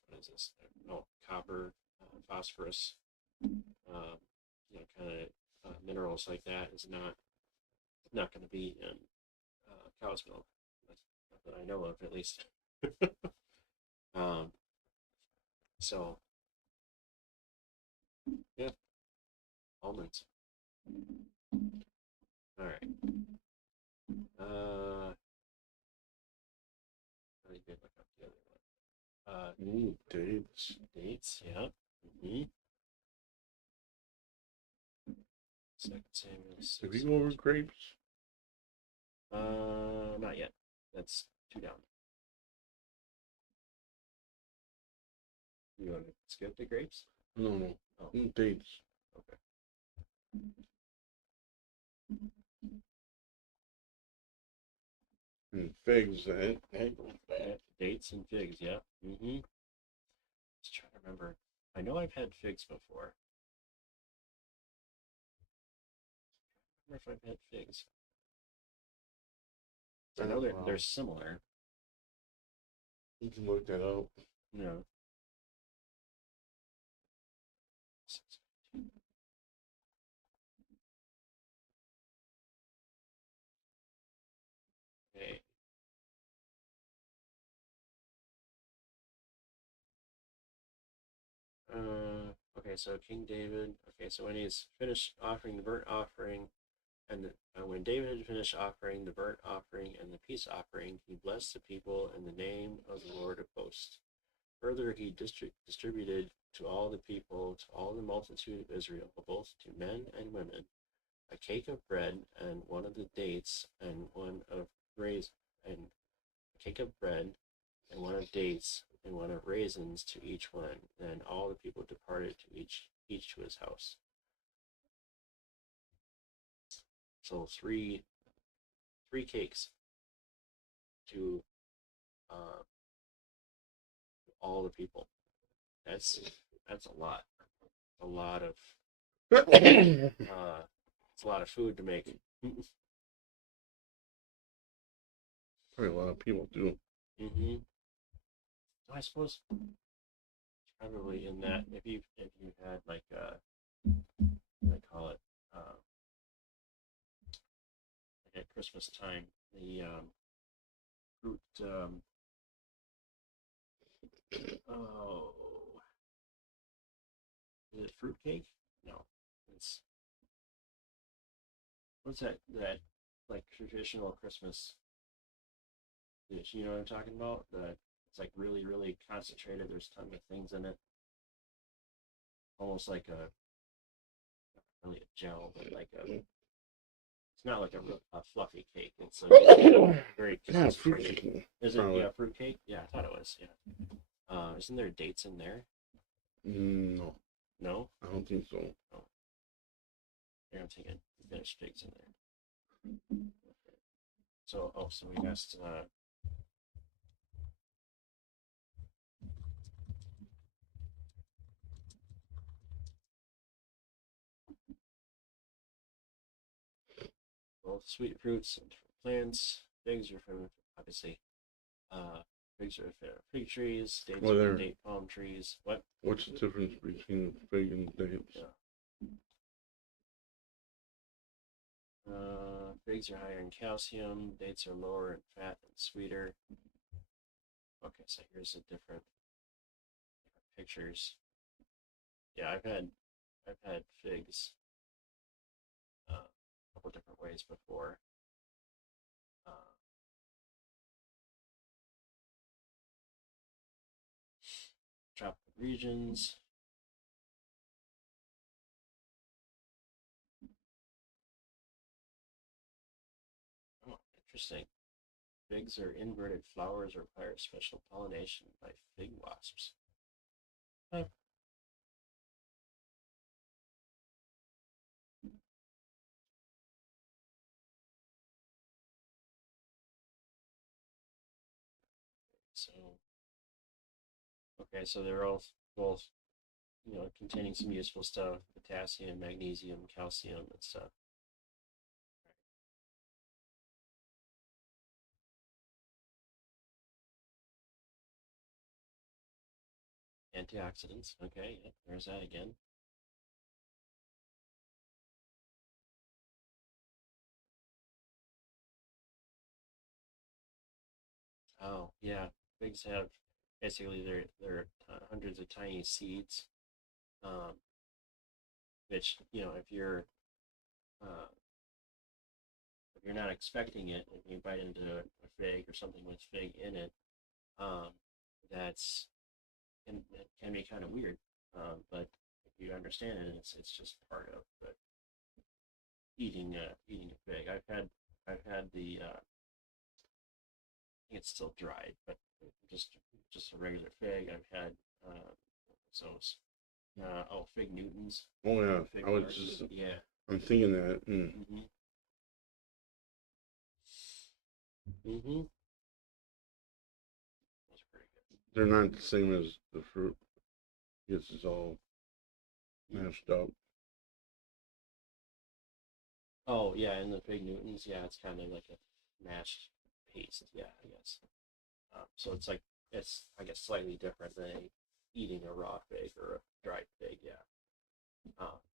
what is this? Oh, copper, phosphorus, you know, kind of minerals like that is not going to be in cow's milk. Not that I know of, at least. um, so yeah, almonds. All right. I did look up the other one. Dates. Dates. Yeah. Mm-hmm. Second Samuel Did 6. we go over grapes? Not yet. That's 2 down. You want to skip the grapes? No. Oh, Dates. okay. And figs. That goes back. Dates and figs. Yeah. Mm-hmm. Just trying to remember. I know I've had figs before. I wonder if I've had figs. I know they're similar. You can look that up. Yeah. Okay. Okay, so King David. Okay, so when he's finished offering the burnt offering, and when David had finished offering the burnt offering and the peace offering, he blessed the people in the name of the Lord of hosts. Further, he distributed to all the people, to all the multitude of Israel, both to men and women, a cake of bread and one of the dates and one of raisins, and a cake of bread and one of dates and one of raisins to each one. Then all the people departed to each to his house. So three cakes to uh, all the people. That's that's a lot. A lot of it's a lot of food to make. Probably a lot of people do. hmm I suppose probably in that if you had like what do I call it like at Christmas time the fruit oh is it fruit cake? No, it's what's that like traditional Christmas dish? You know what I'm talking about? That it's like really concentrated. There's tons of things in it, almost like a not really a gel, but like a it's not like a fluffy cake. It's a very Yeah, concentrated. fruitcake. Is it Probably. yeah fruit cake? Yeah, I thought it was. Yeah. Isn't there dates in there? No, No. I don't think so. Oh, yeah, I'm thinking finished figs in there. So so we missed. Both sweet fruits and different plants. Figs are from obviously. Uh, figs are from fig trees. Dates Well, are from there. date palm trees. What? What's the difference between fig and dates? Yeah. Figs are higher in calcium. Dates are lower in fat and sweeter. Okay, so here's the different pictures. Yeah, I've had figs a couple different ways before. Uh, Tropical regions. Oh, interesting. Figs are inverted flowers require special pollination by fig wasps. Huh. So okay, so they're all both containing some useful stuff: potassium, magnesium, calcium, and stuff. Antioxidants. Okay, yeah, there's that again. Oh, yeah. Figs have basically they're hundreds of tiny seeds, um, which uh, if you're not expecting it, if you bite into a fig or something with fig in it, um, that's it can be kind of weird. But if you understand it, it's just part of the eating a fig. I've had the I think it's still dried, but just just a regular fig. I've had so fig Newtons, Oh yeah, fig I was Nars. just. Yeah. I'm thinking that. Mhm. Mhm. That's pretty good. They're not the same as the fruit. It's all Mm. mashed up. Oh yeah, and the fig Newtons, yeah, it's kind of like a mashed paste. Yeah, I guess. So it's like it's I guess slightly different than eating a raw fig or a dried fig. Yeah.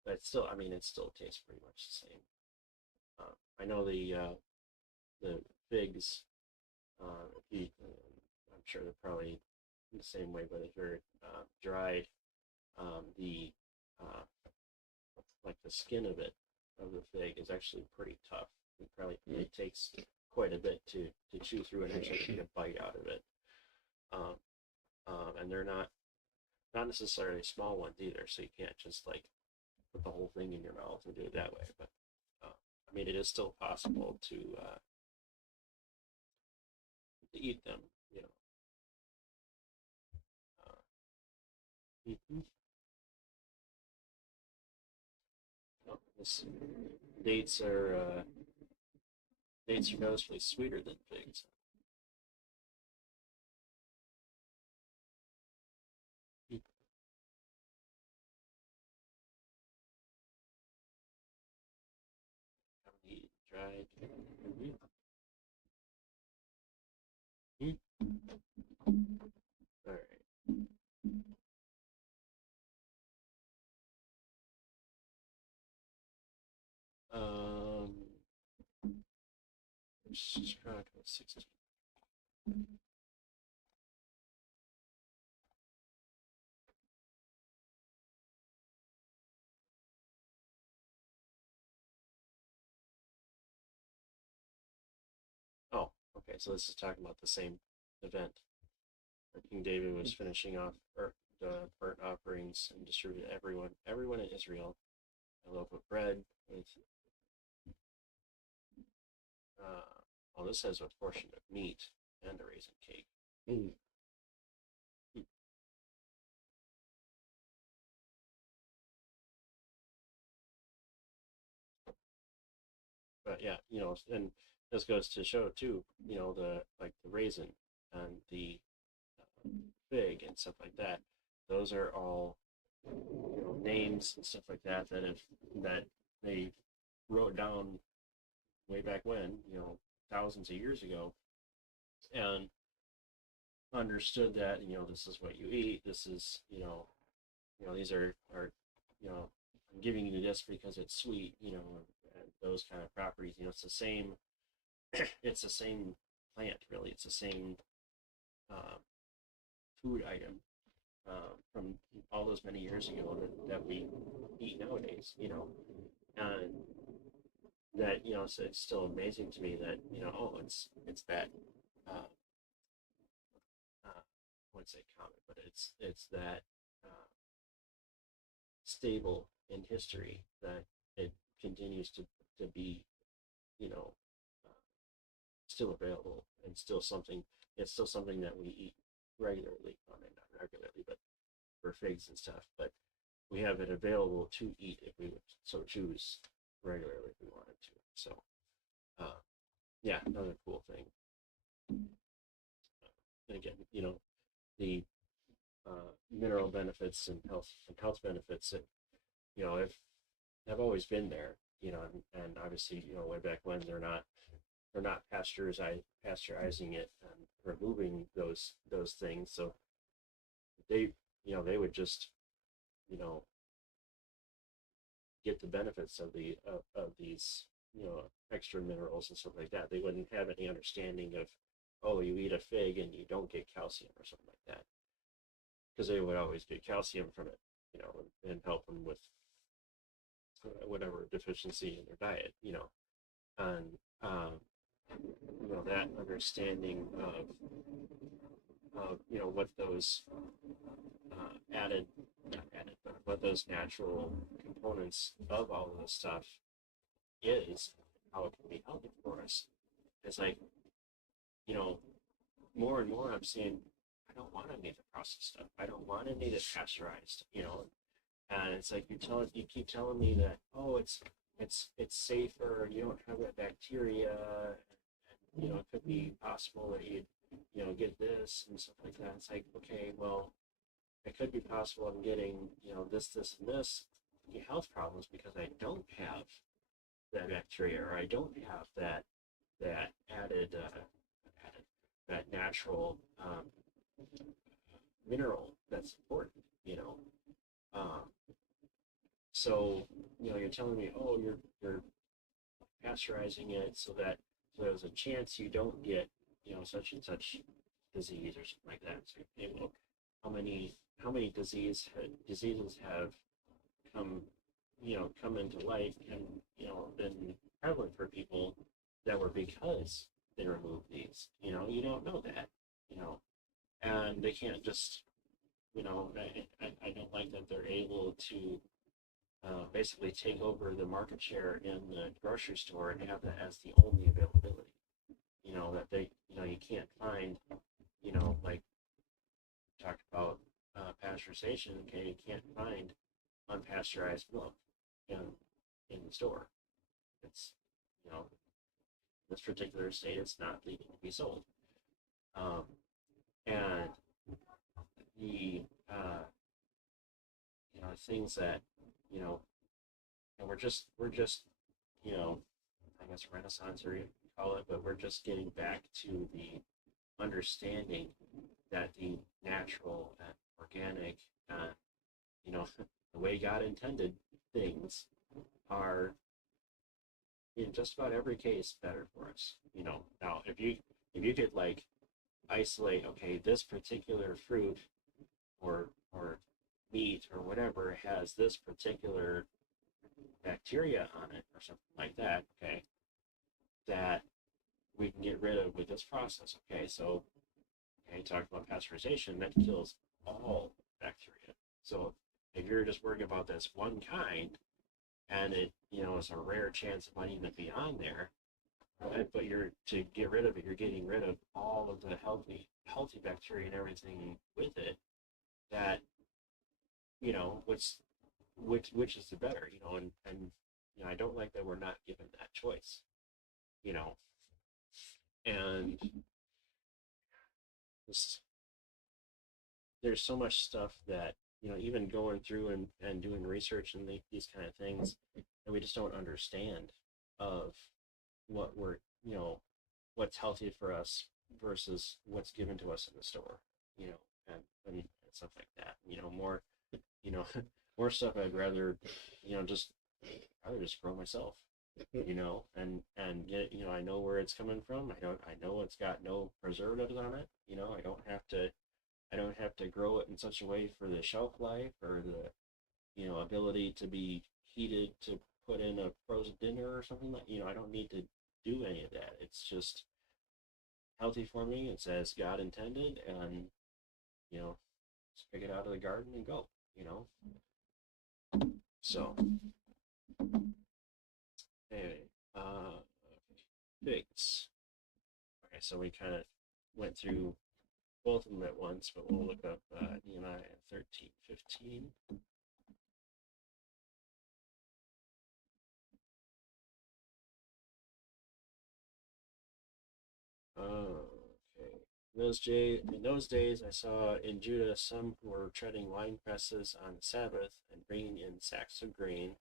But it's still, I mean, it still tastes pretty much the same. I know the figs. If you, I'm sure they're probably the same way, but if they're dried, the uh, like the skin of the fig is actually pretty tough. It takes quite a bit to chew through and actually get a bite out of it. Um, and they're not necessarily small ones either, so you can't just like put the whole thing in your mouth and do it that way. But I mean, it is still possible to eat them. You know. Mhm. Oh, this dates are dates are noticeably sweeter than figs. Dried. All right. Chronicles 16. Oh, okay. So this is talking about the same event. King David was finishing off the burnt offerings and distributed everyone in Israel a loaf of bread with. Well, this says a portion of meat and a raisin cake. Mm. But yeah, and this goes to show too, the raisin and the fig and stuff like that. Those are all names and stuff like that that they wrote down way back when, thousands of years ago, and understood that this is what you eat. This is these are I'm giving you this because it's sweet, and those kind of properties. It's the same. It's the same plant, really. It's the same food item from all those many years ago that we eat nowadays. And that so it's still amazing to me that it's that uh, I wouldn't say common, but it's that stable in history that it continues to be you know uh, still available and still something. It's still something that we eat regularly. I mean, not regularly, but for figs and stuff. But we have it available to eat if we would so choose regularly if we wanted to. So, uh, yeah, another cool thing. And again, the mineral benefits and health benefits that if have always been there. And obviously, way back when they're not pasteurizing it and removing those things. So they would just you know get the benefits of these extra minerals and stuff like that. They wouldn't have any understanding of, oh, you eat a fig and you don't get calcium or something like that, because they would always get calcium from it, and help them with whatever deficiency in their diet, and that understanding of what those added not added but what those natural components of all of this stuff is, how it can be healthy for us. It's like, you know more and more I'm seeing, I don't want any of the processed stuff. I don't want any of it pasteurized, and it's like you keep telling me that, oh, it's safer, you don't have that bacteria, and it could be possible that you'd get this and stuff like that. It's like, okay, well, it could be possible I'm getting this and this health problems because I don't have that bacteria, or I don't have that added that natural mineral that's important. Um, so you're telling me, oh, you're pasteurizing it so there's a chance you don't get such and such disease or something like that. So, look, how many diseases have come come into life and been prevalent for people that were because they removed these. You don't know that. And they can't just I don't like that they're able to basically take over the market share in the grocery store and have that as the only availability. That they you can't find like talked about pasteurization. Okay, you can't find unpasteurized milk in in the store. It's you know this particular state, it's not legal to be sold. Um, and the things that you know, and we're just I guess Renaissance or you call it, but we're just getting back to the understanding that the natural and organic, the way God intended things are in just about every case better for us. Now if you could like isolate, okay, this particular fruit or meat or whatever has this particular bacteria on it or something like that, okay, that we can get rid of with this process. Okay, so okay, talk about pasteurization, that kills all bacteria. So if you're just worried about this one kind and it is a rare chance it might even be on there, but you're to get rid of it, you're getting rid of all of the healthy bacteria and everything with it. That which is the better, and I don't like that we're not given that choice, you know, and this, there's so much stuff that even going through and doing research and these kind of things, and we just don't understand of what we're what's healthy for us versus what's given to us in the store, you know, and stuff like that. More, you know, more stuff I'd rather, just rather just grow myself, and get, I know where it's coming from. I know it's got no preservatives on it. I don't have to grow it in such a way for the shelf life or the, ability to be heated to put in a frozen dinner or something like, I don't need to do any of that. It's just healthy for me. It's as God intended, and just pick it out of the garden and go. So anyway, figs. Okay, so we kind of went through both of them at once, but we'll look up Nehemiah 13:15. Okay. In those days, I saw in Judah some who were treading wine presses on the Sabbath and bringing in sacks of grain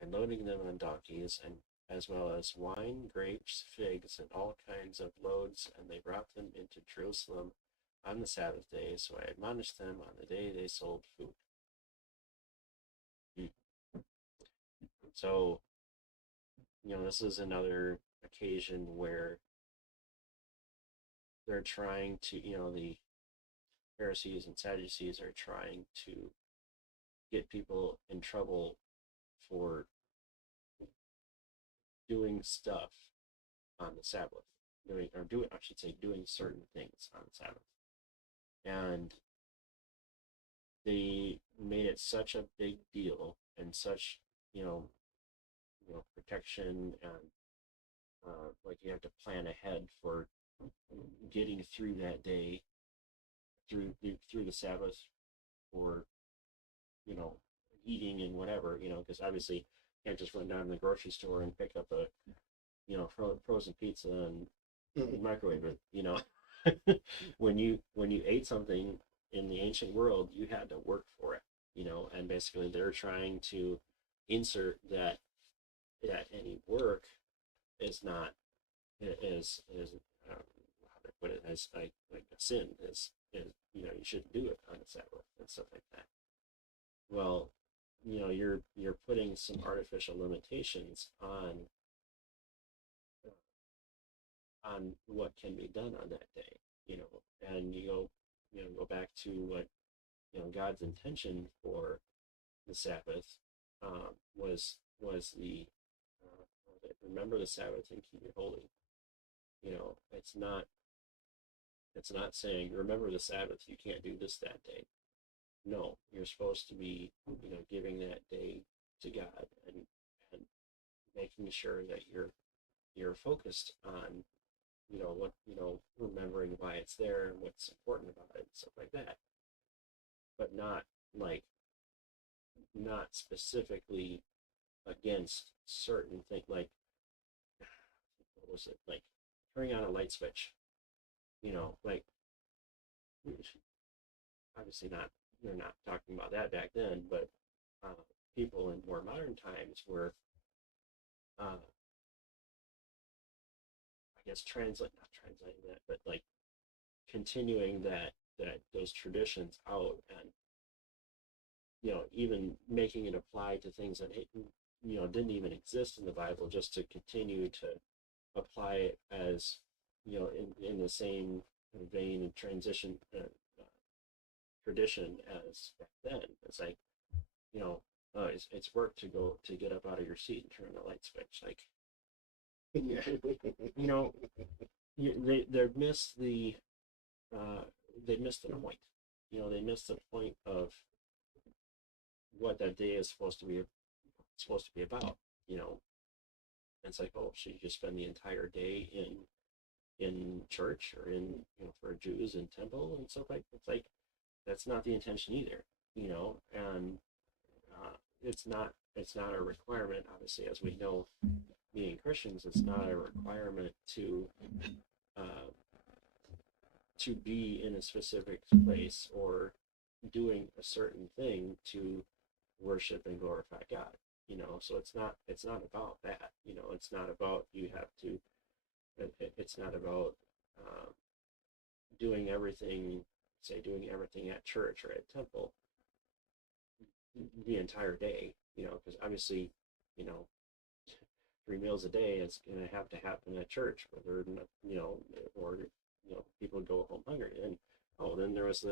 and loading them on donkeys, and as well as wine, grapes, figs, and all kinds of loads, and they brought them into Jerusalem on the Sabbath day. So I admonished them on the day they sold food. Hmm. So, this is another occasion where they're trying to, the Pharisees and Sadducees are trying to get people in trouble for doing stuff on the Sabbath, doing certain things on the Sabbath. And they made it such a big deal and such, protection, and like you have to plan ahead for getting through that day, through the Sabbath, or you know eating and whatever, because obviously you can't just run down to the grocery store and pick up a frozen pizza and microwave it. When you ate something in the ancient world, you had to work for it. And basically they're trying to insert that any work is not is how to put it, as like a sin is you shouldn't do it on the Sabbath and stuff like that. Well, you're putting some artificial limitations on what can be done on that day, and go back to what God's intention for the Sabbath, was the remember the Sabbath and keep it holy. It's not saying remember the Sabbath, you can't do this that day. No, you're supposed to be giving that day to God, and making sure that you're focused on what remembering why it's there and what's important about it and stuff like that, but not specifically against certain things, like what was it, like turning on a light switch, like obviously not, they're not talking about that back then, but uh, people in more modern times were, I guess, not translating that, but like continuing that those traditions out, and even making it apply to things that didn't even exist in the Bible, just to continue to apply it as in the same vein and transition tradition as back then. It's like it's work to go to get up out of your seat and turn the light switch. Like you know they missed the they missed the point. They missed the point of what that day is supposed to be about. And it's like, oh, should you just spend the entire day in church, or in for Jews in temple and stuff like it's like that's not the intention either. And it's not a requirement, obviously, as we know, being Christians, it's not a requirement uh, to be in a specific place or doing a certain thing to worship and glorify God. So it's not about that. It's not about you have to. It's not about um, doing everything, doing everything at church or at temple the entire day. Because obviously, you know, 3 meals a day is going to have to happen at church, whether or people go home hungry. And then there's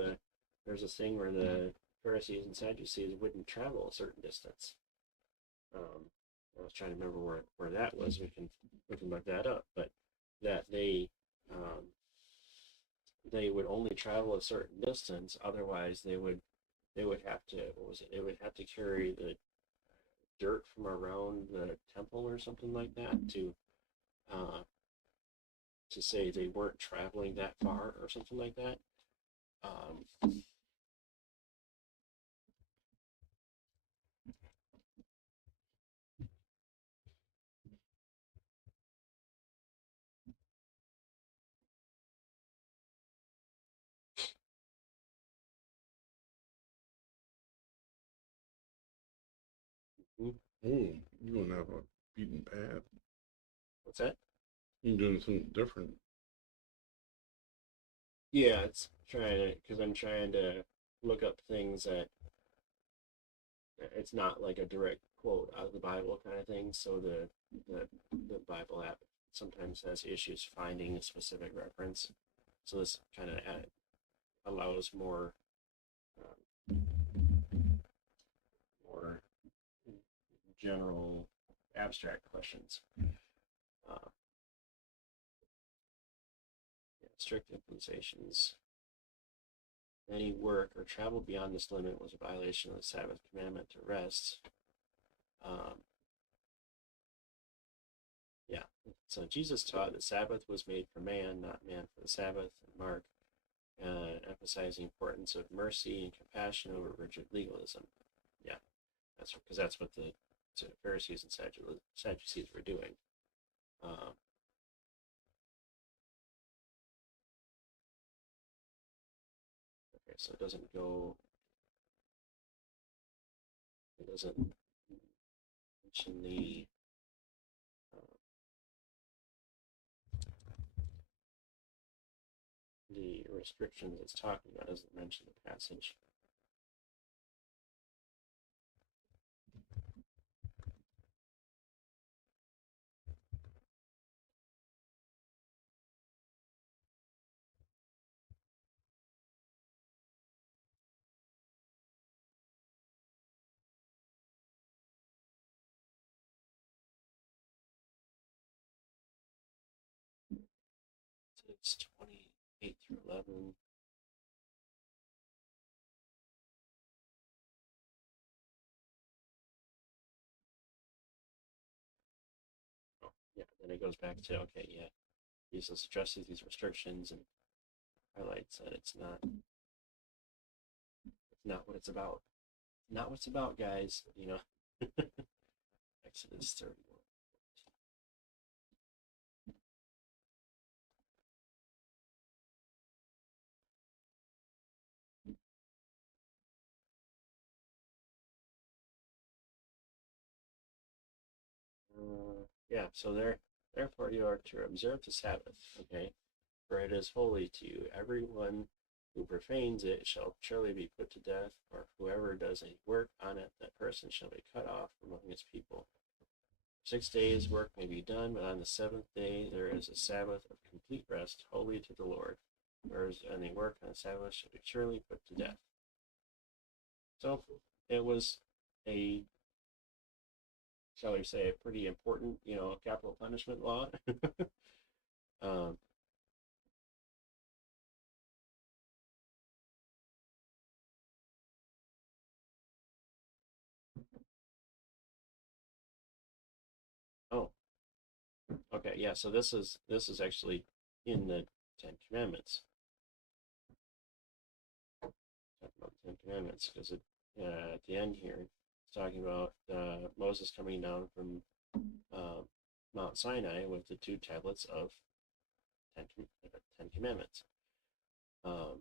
this thing where the Pharisees and Sadducees wouldn't travel a certain distance. I was trying to remember where that was. We can look that up, but that they would only travel a certain distance. Otherwise, they would have to, what was it? They would have to carry the dirt from around the temple or something like that uh, to say they weren't traveling that far or something like that. Um, Oh, you don't have a beaten path. what's that? You're doing something different. Yeah, it's trying to, because I'm trying to look up things that it's not like a direct quote out of the Bible kind of thing. So the Bible app sometimes has issues finding a specific reference. So this kind of allows um, more general abstract questions. Uh, yeah, strict implications. Any work or travel beyond this limit was a violation of the Sabbath commandment to rest. Um, yeah, so Jesus taught that Sabbath was made for man, not man for the Sabbath. And Mark emphasized the importance of mercy and compassion over rigid legalism. Yeah, that's what the Pharisees and Sadducees were doing. Okay, so it doesn't mention the restrictions it's talking about. It doesn't mention the passage. It's 28 through 11. Oh, yeah, then it goes back to, okay, yeah, Jesus addresses these restrictions and highlights that it's not what it's about. Not what it's about, guys. Exodus 31. Yeah, so therefore you are to observe the Sabbath, okay? For it is holy to you. Everyone who profanes it shall surely be put to death, or whoever does any work on it, that person shall be cut off from among his people. 6 days work may be done, but on the seventh day there is a Sabbath of complete rest, holy to the Lord. Whereas any work on the Sabbath shall be surely put to death. So it was a, shall we say, a pretty important, capital punishment law. um, oh, okay, yeah. So this is actually in the Ten Commandments. Talk about the Ten Commandments because at the end here, it's talking about Moses coming down from uh, Mount Sinai with the two tablets of Ten Commandments. Um,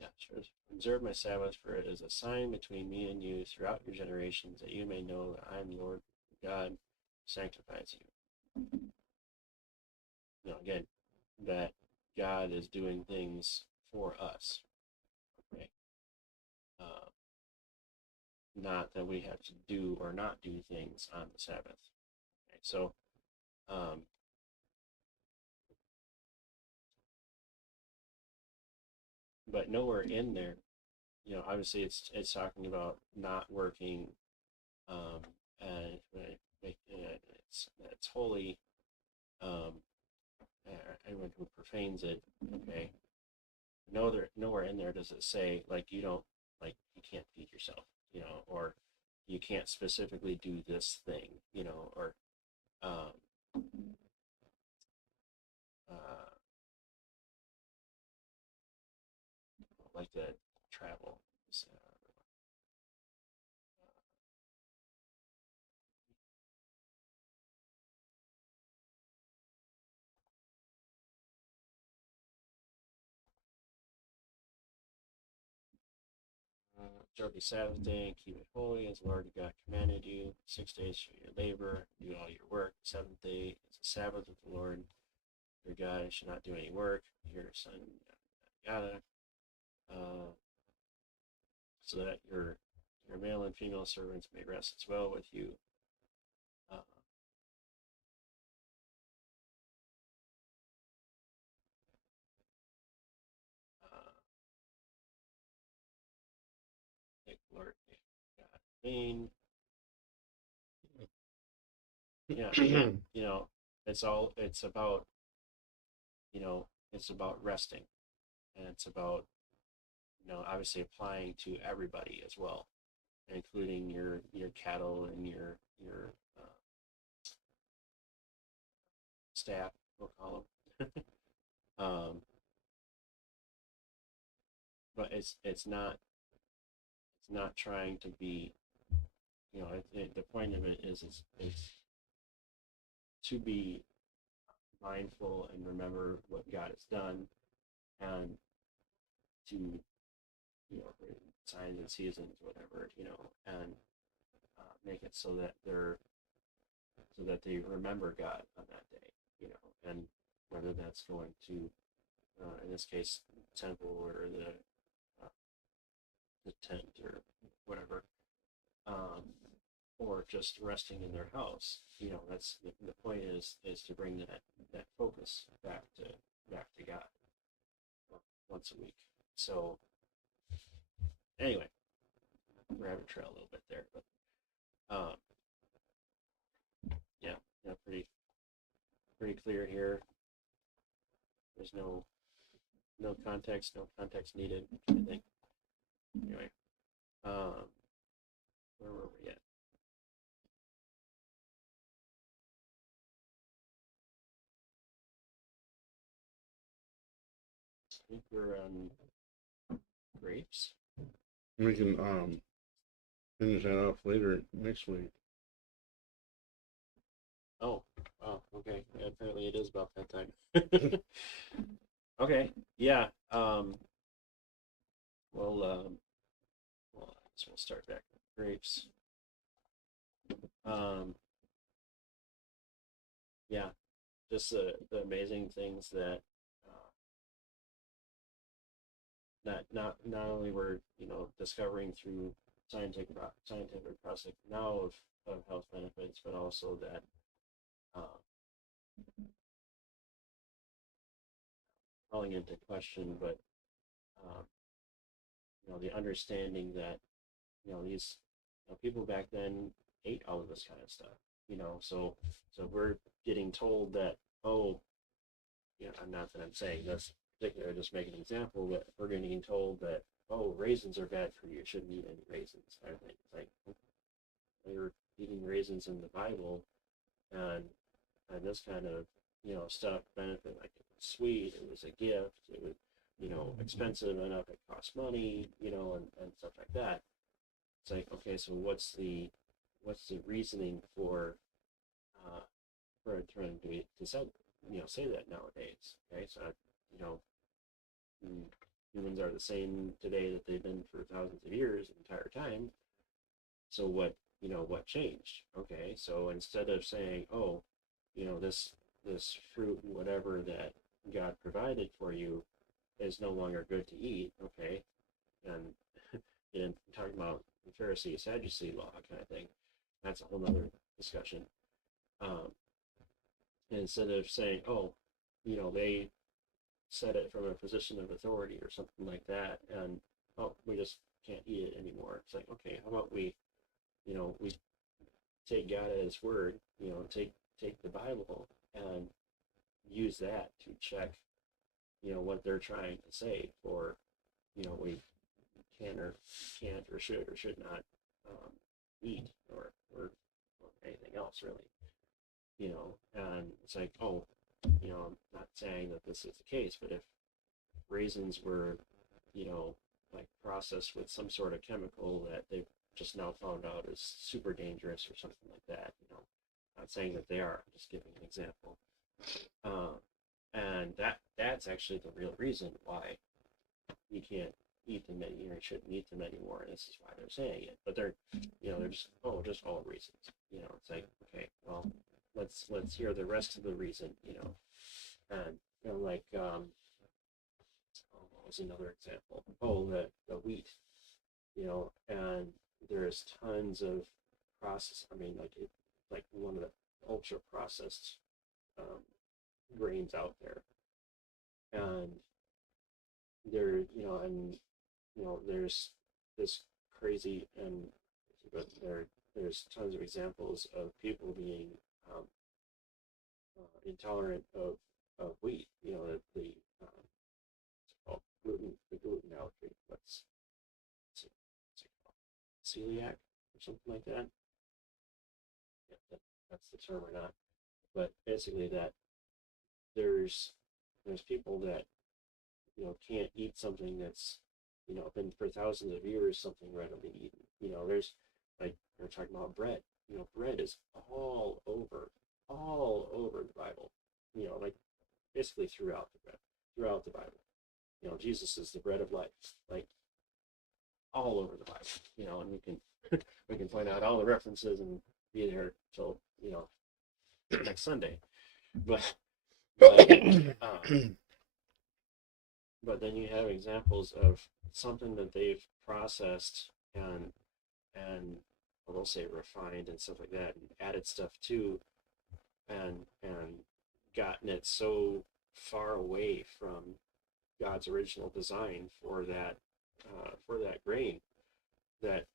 yeah, sure. Observe my Sabbath, for it is a sign between me and you throughout your generations, that you may know that I am Lord God, who sanctifies you. Again, that God is doing things for us. Okay, uh, not that we have to do or not do things on the Sabbath. Okay, so, um, but nowhere in there, obviously it's talking about not working, um, and it's holy. Um, Anyone who profanes it, okay. Nowhere in there does it say like you can't feed yourself, or you can't specifically do this thing, or um, uh, like the travel. Observe the Sabbath day and keep it holy, as the Lord your God commanded you. 6 days shall your labor, do all your work. The seventh day is the Sabbath of the Lord your God. You should not do any work. Your son, yada, uh, so that your male and female servants may rest as well with you. Uh, uh, Take the Lord God in vain. Yeah, it's about resting, and it's about obviously applying to everybody as well, including your cattle and your staff, we'll call them. But it's not trying to be, the point of it is to be mindful and remember what God has done, and to signs and seasons, whatever, and make it so that they remember God on that day, and whether that's going to, in this case, the temple or the tent or whatever, um, or just resting in their house. That's the point is to bring that focus back to God once a week. So anyway, rabbit trail a little bit there, but um, yeah, pretty clear here. There's no context needed, I think. Anyway, um, where were we at? I think we're on grapes. We can finish that off later next week. Oh, wow, okay. Yeah, apparently it is about that time. Okay. Yeah. Well, well, I guess we'll start back with grapes. Um, yeah, just the amazing things that uh, not only we're discovering through scientific process now of health benefits, but also that uh, calling into question, but um, the understanding that these people back then ate all of this kind of stuff. So we're getting told that, oh, I'm not that I'm saying this particular, just make an example, but we're getting told that, oh, raisins are bad for you, you shouldn't eat any raisins. I think it's like they were eating raisins in the Bible, and this kind of stuff benefit, like it was sweet, it was a gift, it was expensive enough, it cost money, and stuff like that. It's like, okay, so what's the reasoning uh, for trying to say that nowadays? Okay, so you know mm, humans are the same today that they've been for thousands of years, the entire time. So what changed? Okay, so instead of saying, oh, this fruit, whatever that God provided for you, is no longer good to eat. Okay, and talking about the Pharisee Sadducee law kind of thing. That's a whole other discussion. Um, instead of saying, oh, they said it from a position of authority or something like that, and oh, we just can't eat it anymore. It's like, okay, how about we take God at His word, take the Bible and use that to check, what they're trying to say for, we can or can't or should not um, eat or anything else really, and it's like, oh, I'm not saying that this is the case, but if raisins were, you know, like processed with some sort of chemical that they've just now found out is super dangerous or something like that, not saying that they are, I'm just giving an example. Uh, and that's actually the real reason why you can't eat them anymore, you shouldn't eat them anymore, and this is why they're saying it. But they're just all reasons. It's like, okay, well, let's hear the rest of the reason, and like what was another example? Oh, the wheat, and there's tons of process. I mean, like one of the ultra processed um, grains out there, and there's this crazy, and but there's tons of examples of people being um, intolerant of wheat. The what's it called, the gluten allergy. What's it called? Celiac or something like that. Yeah, that's the term or not. But basically, that there's there's people that can't eat something that's been for thousands of years something readily eaten. There's like we're talking about bread. Bread is all over the Bible. Like basically throughout the Bible. Jesus is the bread of life, like all over the Bible. And we can we can point out all the references and be there till next Sunday. But but but then you have examples of something that they've processed and well, they'll say refined and stuff like that, and added stuff to, and gotten it so far away from God's original design for that grain that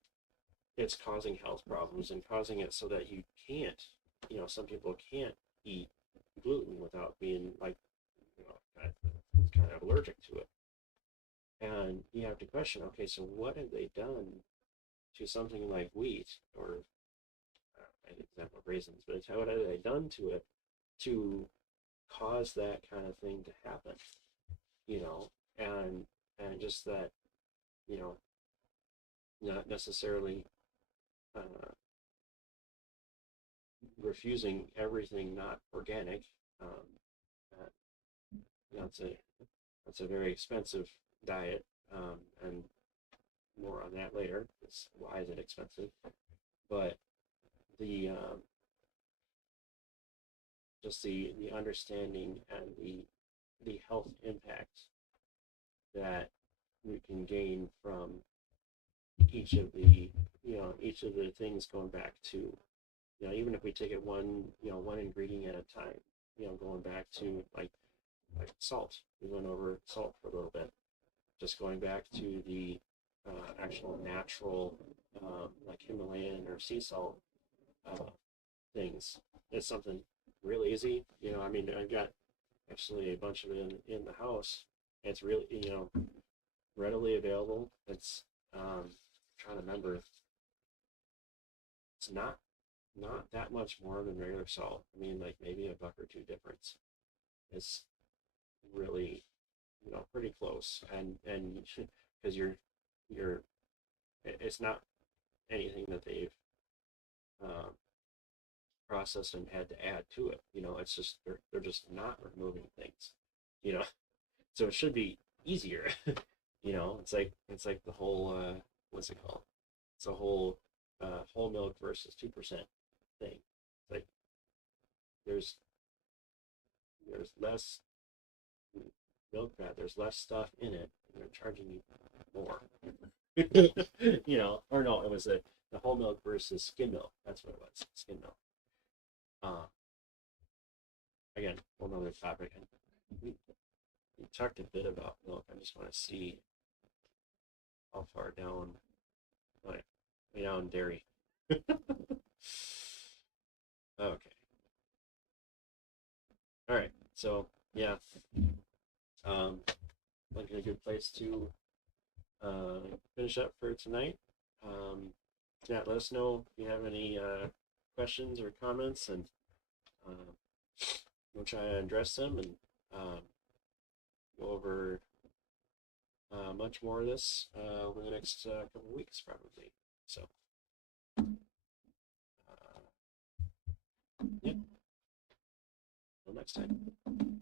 it's causing health problems and causing it so that you can't, some people can't eat gluten without being like, kind of allergic to it. And you have to question, okay, so what have they done to something like wheat or an example of raisins, but it's what have they done to it to cause that kind of thing to happen, you know, and just that, you know, not necessarily uh, refusing everything not organic. Um, uh, that's it. It's a very expensive diet, and more on that later. It's, why is it expensive? But the just the understanding and the health impact that we can gain from each of the each of the things, going back to, even if we take it one ingredient at a time, going back to like salt. We went over salt for a little bit. Just going back to the actual natural, like Himalayan or sea salt things. It's something real easy. I mean, I've got actually a bunch of it in the house. It's really, readily available. It's trying to remember. It's not that much more than regular salt. I mean, like maybe $1 or $2 difference. It's really, pretty close, and because you're it's not anything that they've um, processed and had to add to it. It's just they're just not removing things. You know, so it should be easier. It's like the whole what's it called? It's a whole milk versus 2% thing. Like there's there's less milk fat, there's less stuff in it, and they're charging you more. Or no, it was the whole milk versus skim milk. That's what it was, skim milk. Uh, Again, whole nother topic. And we talked a bit about milk. I just want to see how far down, like, way down dairy. Okay. All right. So yeah, like a good place to finish up for tonight. Yeah, let us know if you have any questions or comments, and uh, we'll try to address them and go over much more of this over the next couple of weeks, probably. So, yeah, until next time.